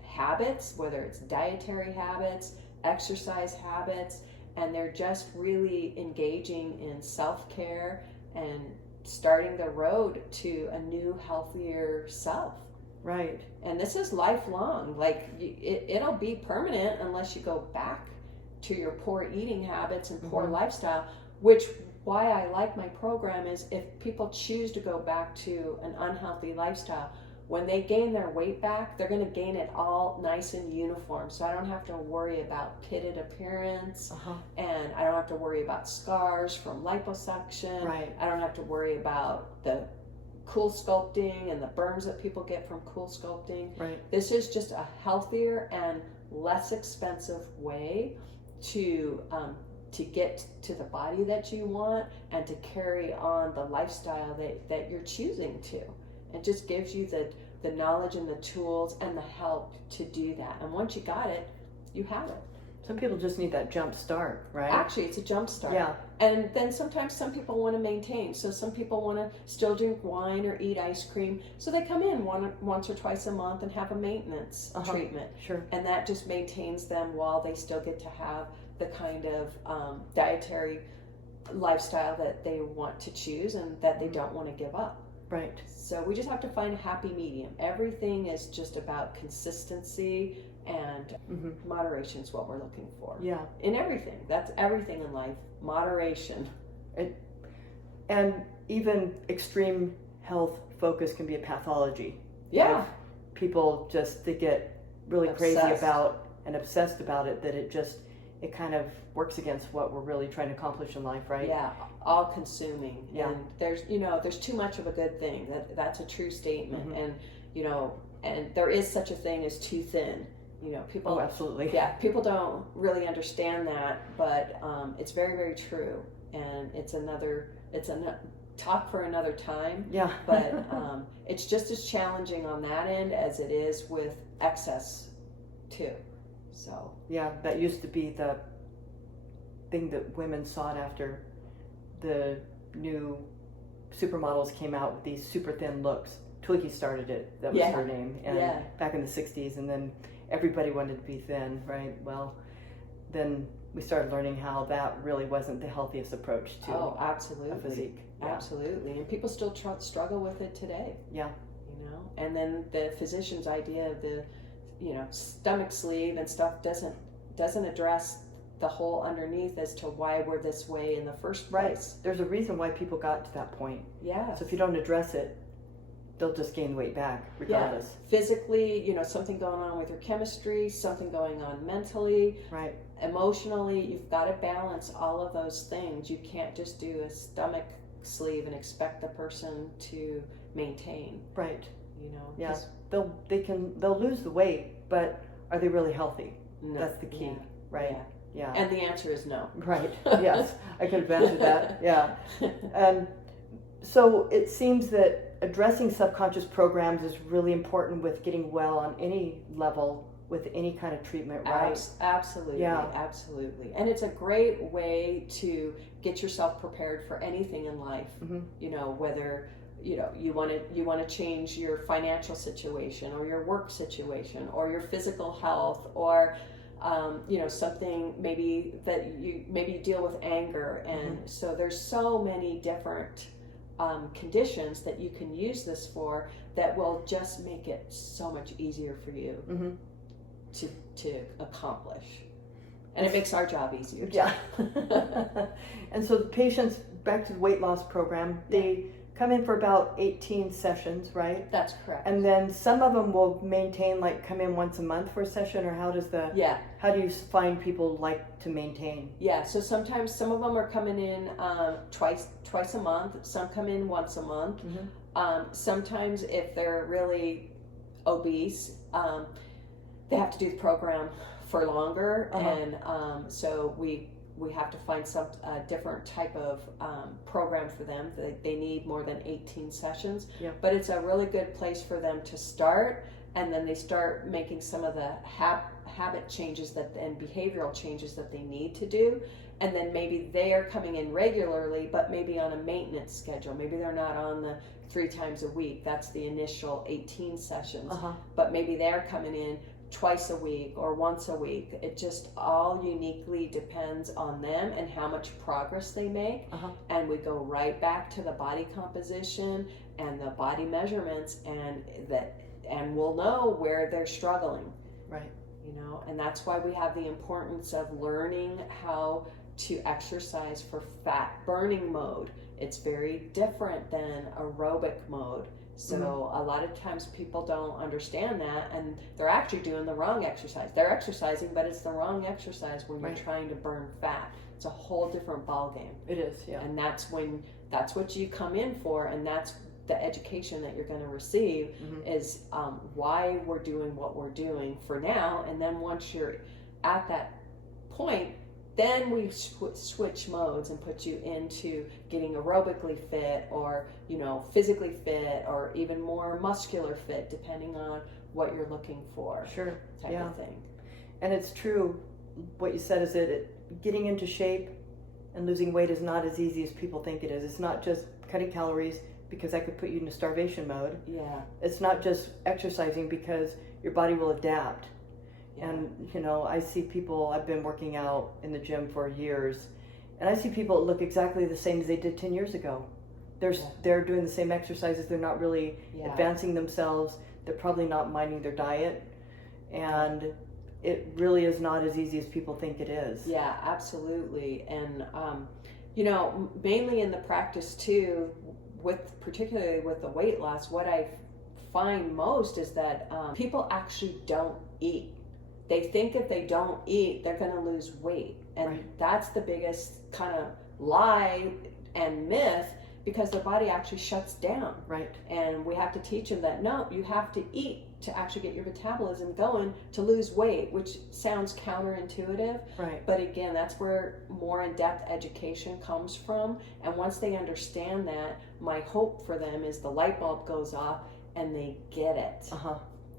habits, whether it's dietary habits, exercise habits, and they're just really engaging in self-care and starting the road to a new, healthier self. Right. And this is lifelong. Like, it'll be permanent unless you go back to your poor eating habits and poor lifestyle, which why I like my program is if people choose to go back to an unhealthy lifestyle, when they gain their weight back, they're going to gain it all nice and uniform. So I don't have to worry about pitted appearance, and I don't have to worry about scars from liposuction. Right. I don't have to worry about the cool sculpting and the burns that people get from cool sculpting. Right. This is just a healthier and less expensive way to get to the body that you want and to carry on the lifestyle that you're choosing to. It just gives you the knowledge and the tools and the help to do that. And once you got it, you have it. Some people just need that jump start, right? Actually, it's a jump start. Yeah. And then sometimes some people want to maintain. So some people want to still drink wine or eat ice cream. So they come in once or twice a month and have a maintenance treatment. Sure. And that just maintains them while they still get to have the kind of dietary lifestyle that they want to choose and that they don't want to give up. Right. So we just have to find a happy medium. Everything is just about consistency, and moderation is what we're looking for. Yeah. In everything. That's everything in life. Moderation. And even extreme health focus can be a pathology. Yeah. If people they get really crazy about and obsessed about it, that it kind of works against what we're really trying to accomplish in life, right? Yeah, all consuming. Yeah. And there's too much of a good thing. That's a true statement. And and there is such a thing as too thin. People. Oh, absolutely. Yeah, people don't really understand that, but it's very, very true. And it's a talk for another time. Yeah. But it's just as challenging on that end as it is with excess too. So. Yeah, that used to be the thing that women sought after the new supermodels came out with these super thin looks. Twiggy started it. That was her name. And back in the 60s, and then everybody wanted to be thin, right? Well, then we started learning how that really wasn't the healthiest approach to a physique. Yeah. Absolutely. And people still struggle with it today. Yeah. And then the physician's idea of the stomach sleeve and stuff doesn't address the hole underneath as to why we're this way in the first place. Right. There's a reason why people got to that point. Yeah. So if you don't address it, they'll just gain weight back regardless. Yeah. Physically, something going on with your chemistry, something going on mentally, right? Emotionally, you've got to balance all of those things. You can't just do a stomach sleeve and expect the person to maintain. Right. Yeah. They'll lose the weight, but are they really healthy? No. That's the key, right? Yeah. And the answer is no. Right. Yes, I could have answered that. Yeah. And so it seems that addressing subconscious programs is really important with getting well on any level with any kind of treatment, right? Absolutely. Yeah. Absolutely. And it's a great way to get yourself prepared for anything in life. Whether you want to change your financial situation or your work situation or your physical health or something maybe that you deal with anger, and so there's so many different conditions that you can use this for that will just make it so much easier for you to accomplish, and it makes our job easier too. Yeah. And so the patients, back to the weight loss program, they come in for about 18 sessions, right? That's correct. And then some of them will maintain, like come in once a month for a session, or how do you find people like to maintain? Yeah, so sometimes some of them are coming in twice a month, some come in once a month. Sometimes if they're really obese, they have to do the program for longer, and so we have to find some different type of program for them. They need more than 18 sessions, but it's a really good place for them to start, and then they start making some of the habit changes and behavioral changes that they need to do, and then maybe they are coming in regularly, but maybe on a maintenance schedule. Maybe they're not on the 3 times a week. That's the initial 18 sessions, but maybe they're coming in twice a week or once a week. It just all uniquely depends on them and how much progress they make. And we go right back to the body composition and the body measurements, and we'll know where they're struggling. Right. You know, and that's why we have the importance of learning how to exercise for fat burning mode. It's very different than aerobic mode. So a lot of times people don't understand that, and they're actually doing the wrong exercise. They're exercising, but it's the wrong exercise when you're trying to burn fat. It's a whole different ball game. It is, yeah. And that's what you come in for, and that's the education that you're going to receive is why we're doing what we're doing for now. And then once you're at that point, then we switch modes and put you into getting aerobically fit, or, you know, physically fit, or even more muscular fit, depending on what you're looking for. Sure. Type of thing. And it's true. What you said is that getting into shape and losing weight is not as easy as people think it is. It's not just cutting calories, because that could put you into starvation mode. Yeah. It's not just exercising, because your body will adapt. And, you know, I see people, I've been working out in the gym for years, and I see people that look exactly the same as they did 10 years ago. They're doing the same exercises. They're not really advancing themselves. They're probably not minding their diet. And it really is not as easy as people think it is. Yeah, absolutely. And, you know, mainly in the practice too, particularly with the weight loss, what I find most is that people actually don't eat. They think if they don't eat, they're going to lose weight. And that's the biggest kind of lie and myth, because their body actually shuts down. Right. And we have to teach them that, no, you have to eat to actually get your metabolism going to lose weight, which sounds counterintuitive. Right. But again, that's where more in-depth education comes from. And once they understand that, my hope for them is the light bulb goes off and they get it.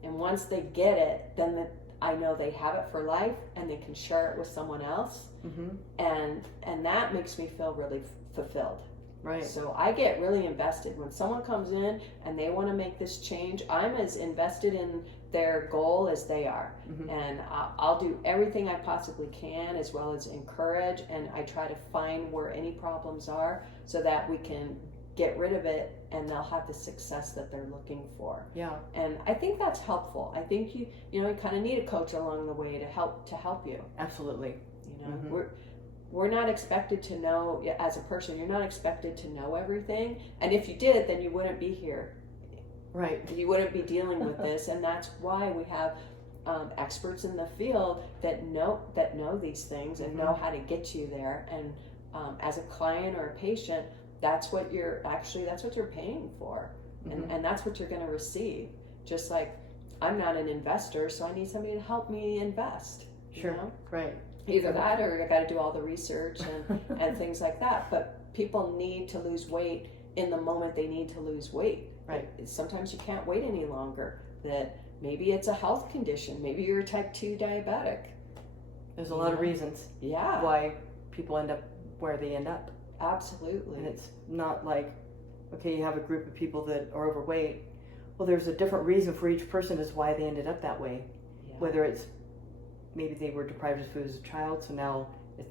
And once they get it, then I know they have it for life, and they can share it with someone else. And that makes me feel really fulfilled. Right. So I get really invested when someone comes in and they want to make this change. I'm as invested in their goal as they are. And I'll do everything I possibly can, as well as encourage, and I try to find where any problems are so that we can get rid of it, and they'll have the success that they're looking for. Yeah. And I think that's helpful. I think you kind of need a coach along the way to help you. Absolutely. You know, we're not expected to know, as a person, you're not expected to know everything. And if you did, then you wouldn't be here. Right. You wouldn't be dealing with this. And that's why we have experts in the field that know these things and know how to get you there. And as a client or a patient, that's what you're paying for. And that's what you're going to receive. Just like I'm not an investor, so I need somebody to help me invest. Sure. You know? Right. Either that, or I got to do all the research and things like that. But people need to lose weight in the moment they need to lose weight. Right. Sometimes you can't wait any longer. That maybe it's a health condition. Maybe you're a type 2 diabetic. There's a lot of reasons. Yeah. Why people end up where they end up. Absolutely. And it's not like, okay, you have a group of people that are overweight. Well, there's a different reason for each person as why they ended up that way. Whether it's maybe they were deprived of food as a child, so now,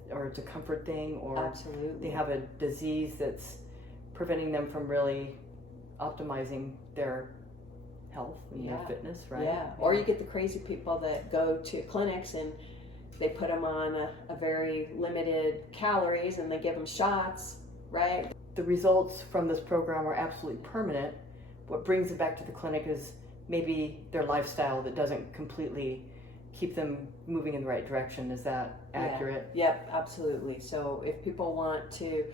or it's a comfort thing, or they have a disease that's preventing them from really optimizing their health and their fitness, right? Yeah. Or you get the crazy people that go to clinics and they put them on a very limited calories, and they give them shots, right? The results from this program are absolutely permanent. What brings them back to the clinic is maybe their lifestyle that doesn't completely keep them moving in the right direction. Is that accurate? Yep, absolutely. So if people want to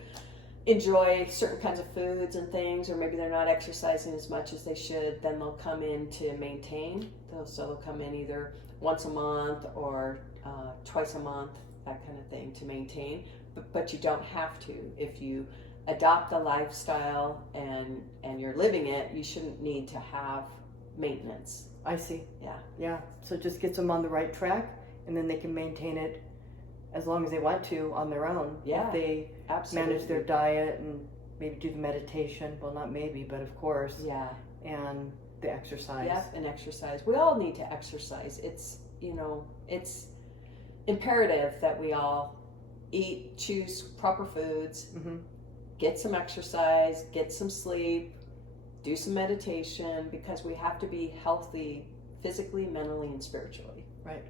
enjoy certain kinds of foods and things, or maybe they're not exercising as much as they should, then they'll come in to maintain. So they'll come in either once a month or twice a month, that kind of thing, to maintain. But you don't have to. If you adopt the lifestyle and you're living it, you shouldn't need to have maintenance. I see. Yeah. Yeah. So it just gets them on the right track, and then they can maintain it as long as they want to on their own. Yeah. If they Absolutely. manage their diet and maybe do the meditation. Well, not maybe, but of course. Yeah. And the exercise. Yep, and exercise. We all need to exercise. It's, it's imperative that we all choose proper foods, Mm-hmm. get some exercise, get some sleep, do some meditation, because we have to be healthy physically, mentally, and spiritually. Right.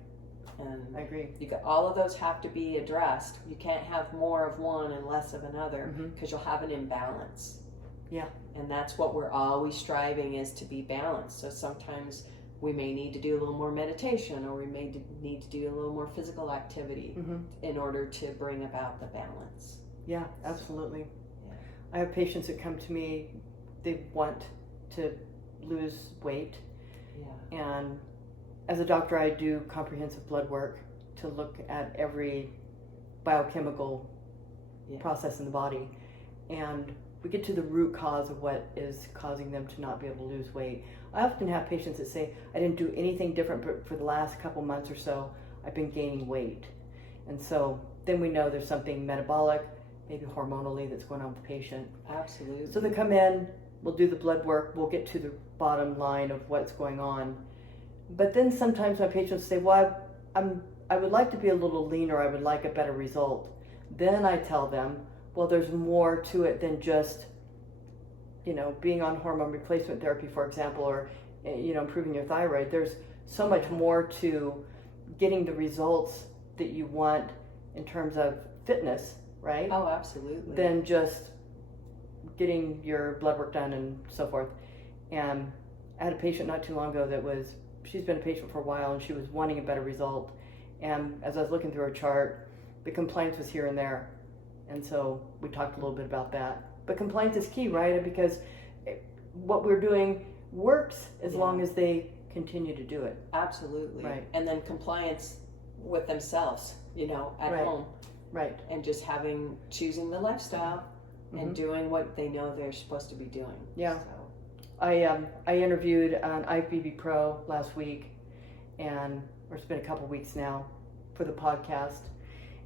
And I agree. all of those have to be addressed. You can't have more of one and less of another, Mhm. because you'll have an imbalance. Yeah. And that's what we're always striving, is to be balanced. So sometimes we may need to do a little more meditation, or we may need to do a little more physical activity Mm-hmm. in order to bring about the balance. Yeah, absolutely. Yeah. I have patients that come to me, they want to lose weight, Yeah. and as a doctor I do comprehensive blood work to look at every biochemical Yeah. process in the body, and we get to the root cause of what is causing them to not be able to lose weight. I often have patients that say, I didn't do anything different, but for the last couple months or so I've been gaining weight. And so then we know there's something metabolic, maybe hormonally, that's going on with the patient. Absolutely. So they come in, we'll do the blood work, we'll get to the bottom line of what's going on. But then sometimes my patients say, well, I would like to be a little leaner, I would like a better result. Then I tell them, well, there's more to it than just, being on hormone replacement therapy, for example, or, improving your thyroid. There's so much more to getting the results that you want in terms of fitness, right? Oh, absolutely. Than just getting your blood work done and so forth. And I had a patient not too long ago she's been a patient for a while, and she was wanting a better result. And as I was looking through her chart, the compliance was here and there. And so we talked a little bit about that. But compliance is key, right? Because what we're doing works as long as they continue to do it. Absolutely. Right. And then compliance with themselves, at Right. home. Right. And just choosing the lifestyle and doing what they know they're supposed to be doing. Yeah. So. I interviewed an IFBB Pro last week, or it's been a couple weeks now, for the podcast.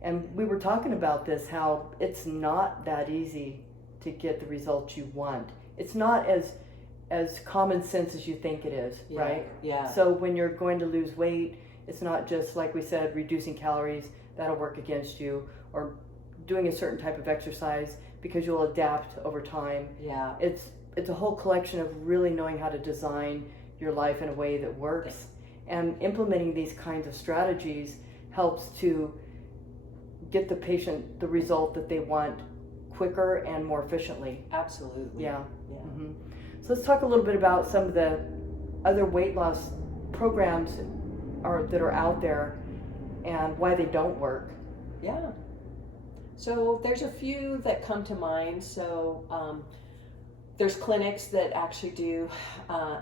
And we were talking about this, how it's not that easy to get the results you want. It's not as common sense as you think it is, right? Yeah. So when you're going to lose weight, it's not just, like we said, reducing calories, that'll work against you, or doing a certain type of exercise, because you'll adapt over time. Yeah. It's a whole collection of really knowing how to design your life in a way that works. And implementing these kinds of strategies helps to get the patient the result that they want quicker and more efficiently. Absolutely. Yeah. Yeah. Mm-hmm. So let's talk a little bit about some of the other weight loss programs that are out there and why they don't work. Yeah. So there's a few that come to mind. So there's clinics that actually do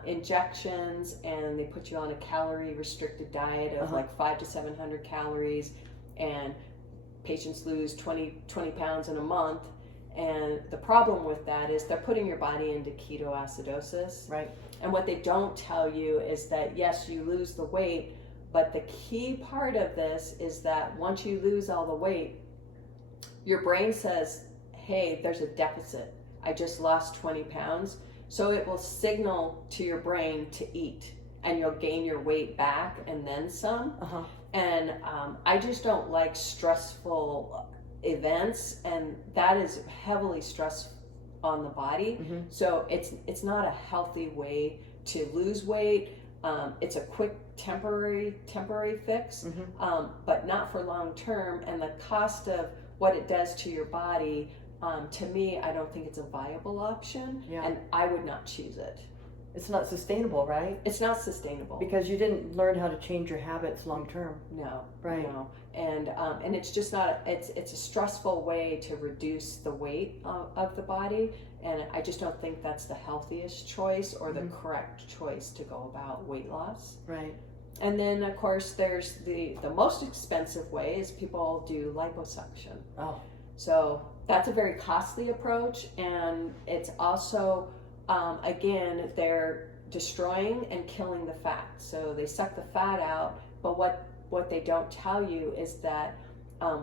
injections, and they put you on a calorie restricted diet of like 500 to 700 calories, and patients lose 20 pounds in a month. And the problem with that is they're putting your body into ketoacidosis. Right. And what they don't tell you is that, yes, you lose the weight, but the key part of this is that once you lose all the weight, your brain says, hey, there's a deficit. I just lost 20 pounds. So it will signal to your brain to eat, and you'll gain your weight back and then some. And I just don't like stressful events, and that is heavily stress on the body. So it's not a healthy way to lose weight. It's a quick temporary fix, but not for long term. And the cost of what it does to your body, to me, I don't think it's a viable option, and I would not choose it. It's not sustainable, right? It's not sustainable. Because you didn't learn how to change your habits long term. No. Right. No. And it's just not, it's a stressful way to reduce the weight of the body. And I just don't think that's the healthiest choice or the correct choice to go about weight loss. Right. And then, of course, there's the most expensive way is people do liposuction. Oh. So that's a very costly approach. And it's also, again, they're destroying and killing the fat. So they suck the fat out. But what they don't tell you is that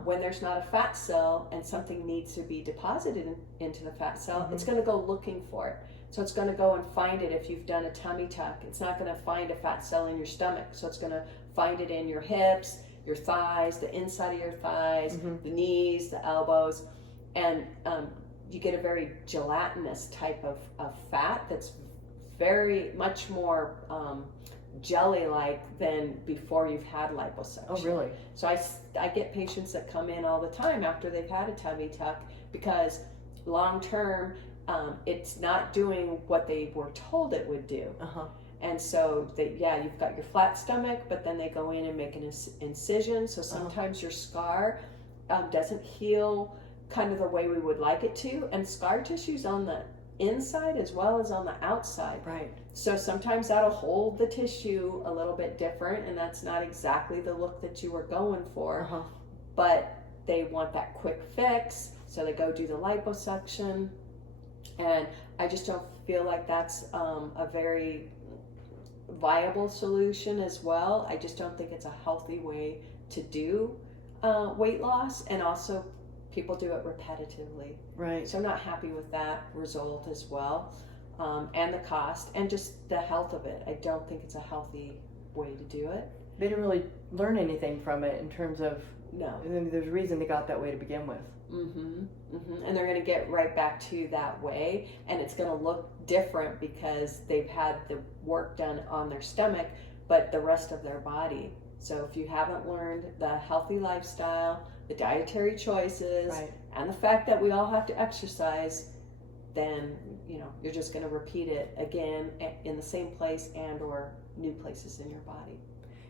when there's not a fat cell and something needs to be deposited into the fat cell, it's going to go looking for it. So it's going to go and find it if you've done a tummy tuck. It's not going to find a fat cell in your stomach. So it's going to find it in your hips, your thighs, the inside of your thighs, the knees, the elbows. And you get a very gelatinous type of fat that's very much more jelly-like than before you've had liposuction. Oh, really? So I get patients that come in all the time after they've had a tummy tuck because long-term, it's not doing what they were told it would do. And so you've got your flat stomach, but then they go in and make an incision. So sometimes your scar doesn't heal kind of the way we would like it to. And scar tissue's on the inside as well as on the outside. Right. So sometimes that'll hold the tissue a little bit different, and that's not exactly the look that you were going for. But they want that quick fix, so they go do the liposuction. And I just don't feel like that's a very viable solution as well. I just don't think it's a healthy way to do weight loss, and also people do it repetitively. Right. So I'm not happy with that result as well, and the cost and just the health of it. I don't think it's a healthy way to do it. They didn't really learn anything from it in terms of, No. I mean, there's a reason they got that way to begin with. And they're going to get right back to that way, and it's going to look different because they've had the work done on their stomach, but the rest of their body. So if you haven't learned the healthy lifestyle, the dietary choices, and the fact that we all have to exercise, then you're just going to repeat it again in the same place and or new places in your body.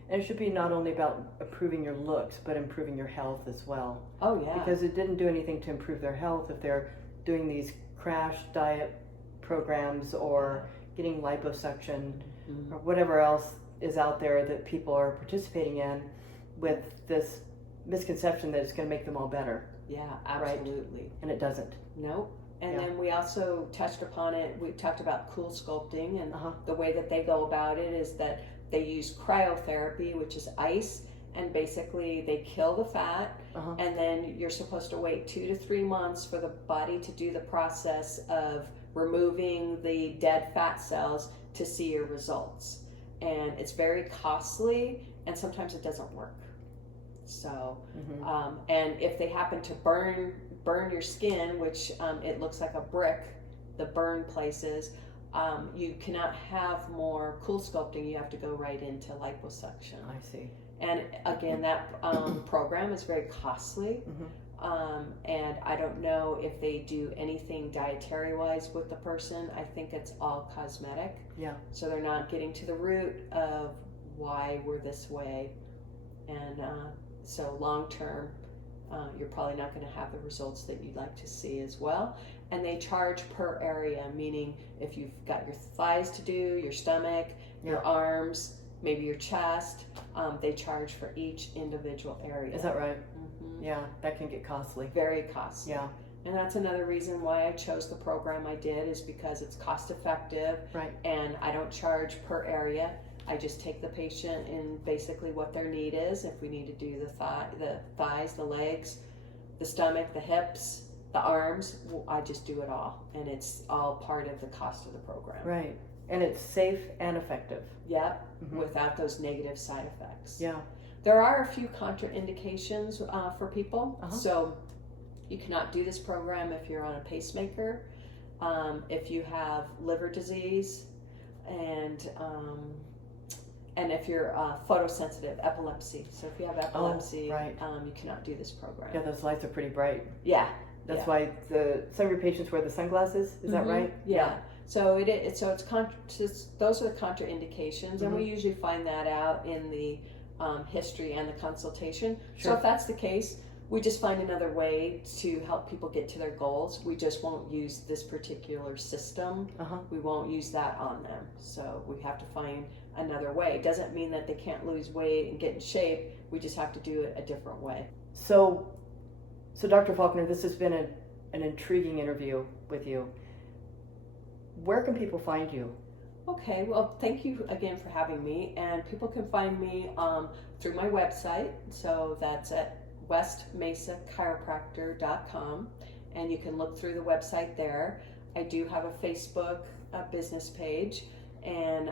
And it should be not only about improving your looks, but improving your health as well. Oh, yeah. Because it didn't do anything to improve their health if they're doing these crash diet programs or getting liposuction or whatever else is out there that people are participating in with this misconception that it's going to make them all better. Yeah, absolutely. Right? And it doesn't. Nope. And then we also touched upon it. We talked about cool sculpting, and the way that they go about it is that they use cryotherapy, which is ice, and basically they kill the fat, and then you're supposed to wait 2 to 3 months for the body to do the process of removing the dead fat cells to see your results. And it's very costly, and sometimes it doesn't work. So, and if they happen to burn your skin, which it looks like a brick, the burn places, you cannot have more cool sculpting. You have to go right into liposuction. I see. And again, that program is very costly. And I don't know if they do anything dietary wise with the person. I think it's all cosmetic. Yeah. So they're not getting to the root of why we're this way. And so long term, you're probably not going to have the results that you'd like to see as well. And they charge per area, meaning if you've got your thighs to do, your stomach, your arms, maybe your chest, they charge for each individual area. Is that right? Yeah, that can get costly. Very costly. Yeah. And that's another reason why I chose the program I did, is because it's cost effective. Right. And I don't charge per area. I just take the patient and basically what their need is. If we need to do the thighs, the legs, the stomach, the hips, the arms, I just do it all. And it's all part of the cost of the program. Right. And it's safe and effective. Yep. Without those negative side effects. Yeah. There are a few contraindications for people. So you cannot do this program if you're on a pacemaker, if you have liver disease, and if you're photosensitive, epilepsy. So if you have epilepsy, you cannot do this program. Yeah, those lights are pretty bright. Yeah. That's why some of your patients wear the sunglasses. Is that right? Yeah. So those are the contraindications, and we usually find that out in the history and the consultation. Sure. So if that's the case, we just find another way to help people get to their goals. We just won't use this particular system. We won't use that on them. So we have to find another way. It doesn't mean that they can't lose weight and get in shape. We just have to do it a different way. So Dr. Falkner, this has been an intriguing interview with you. Where can people find you? Okay, well, thank you again for having me. And people can find me through my website. So that's at westmesachiropractor.com, and you can look through the website there. I do have a Facebook business page, and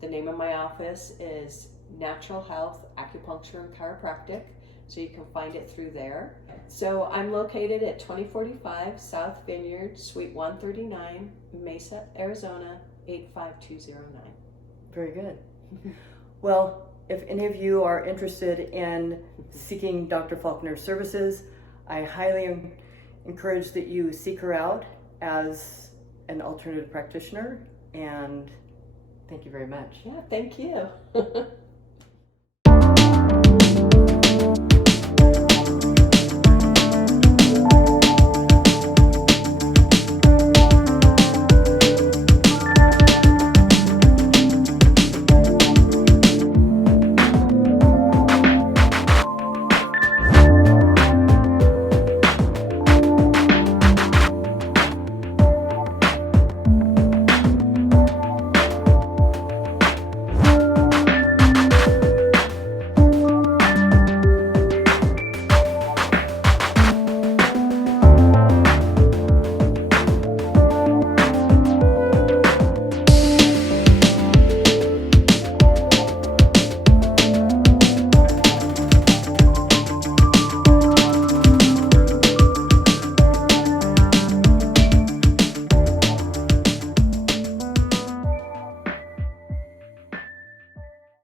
the name of my office is Natural Health Acupuncture and Chiropractic, so you can find it through there. So I'm located at 2045 South Vineyard, Suite 139, Mesa, Arizona, 85209. Very good. Well, if any of you are interested in seeking Dr. Falkner's services, I highly encourage that you seek her out as an alternative practitioner, and thank you very much. Yeah, thank you.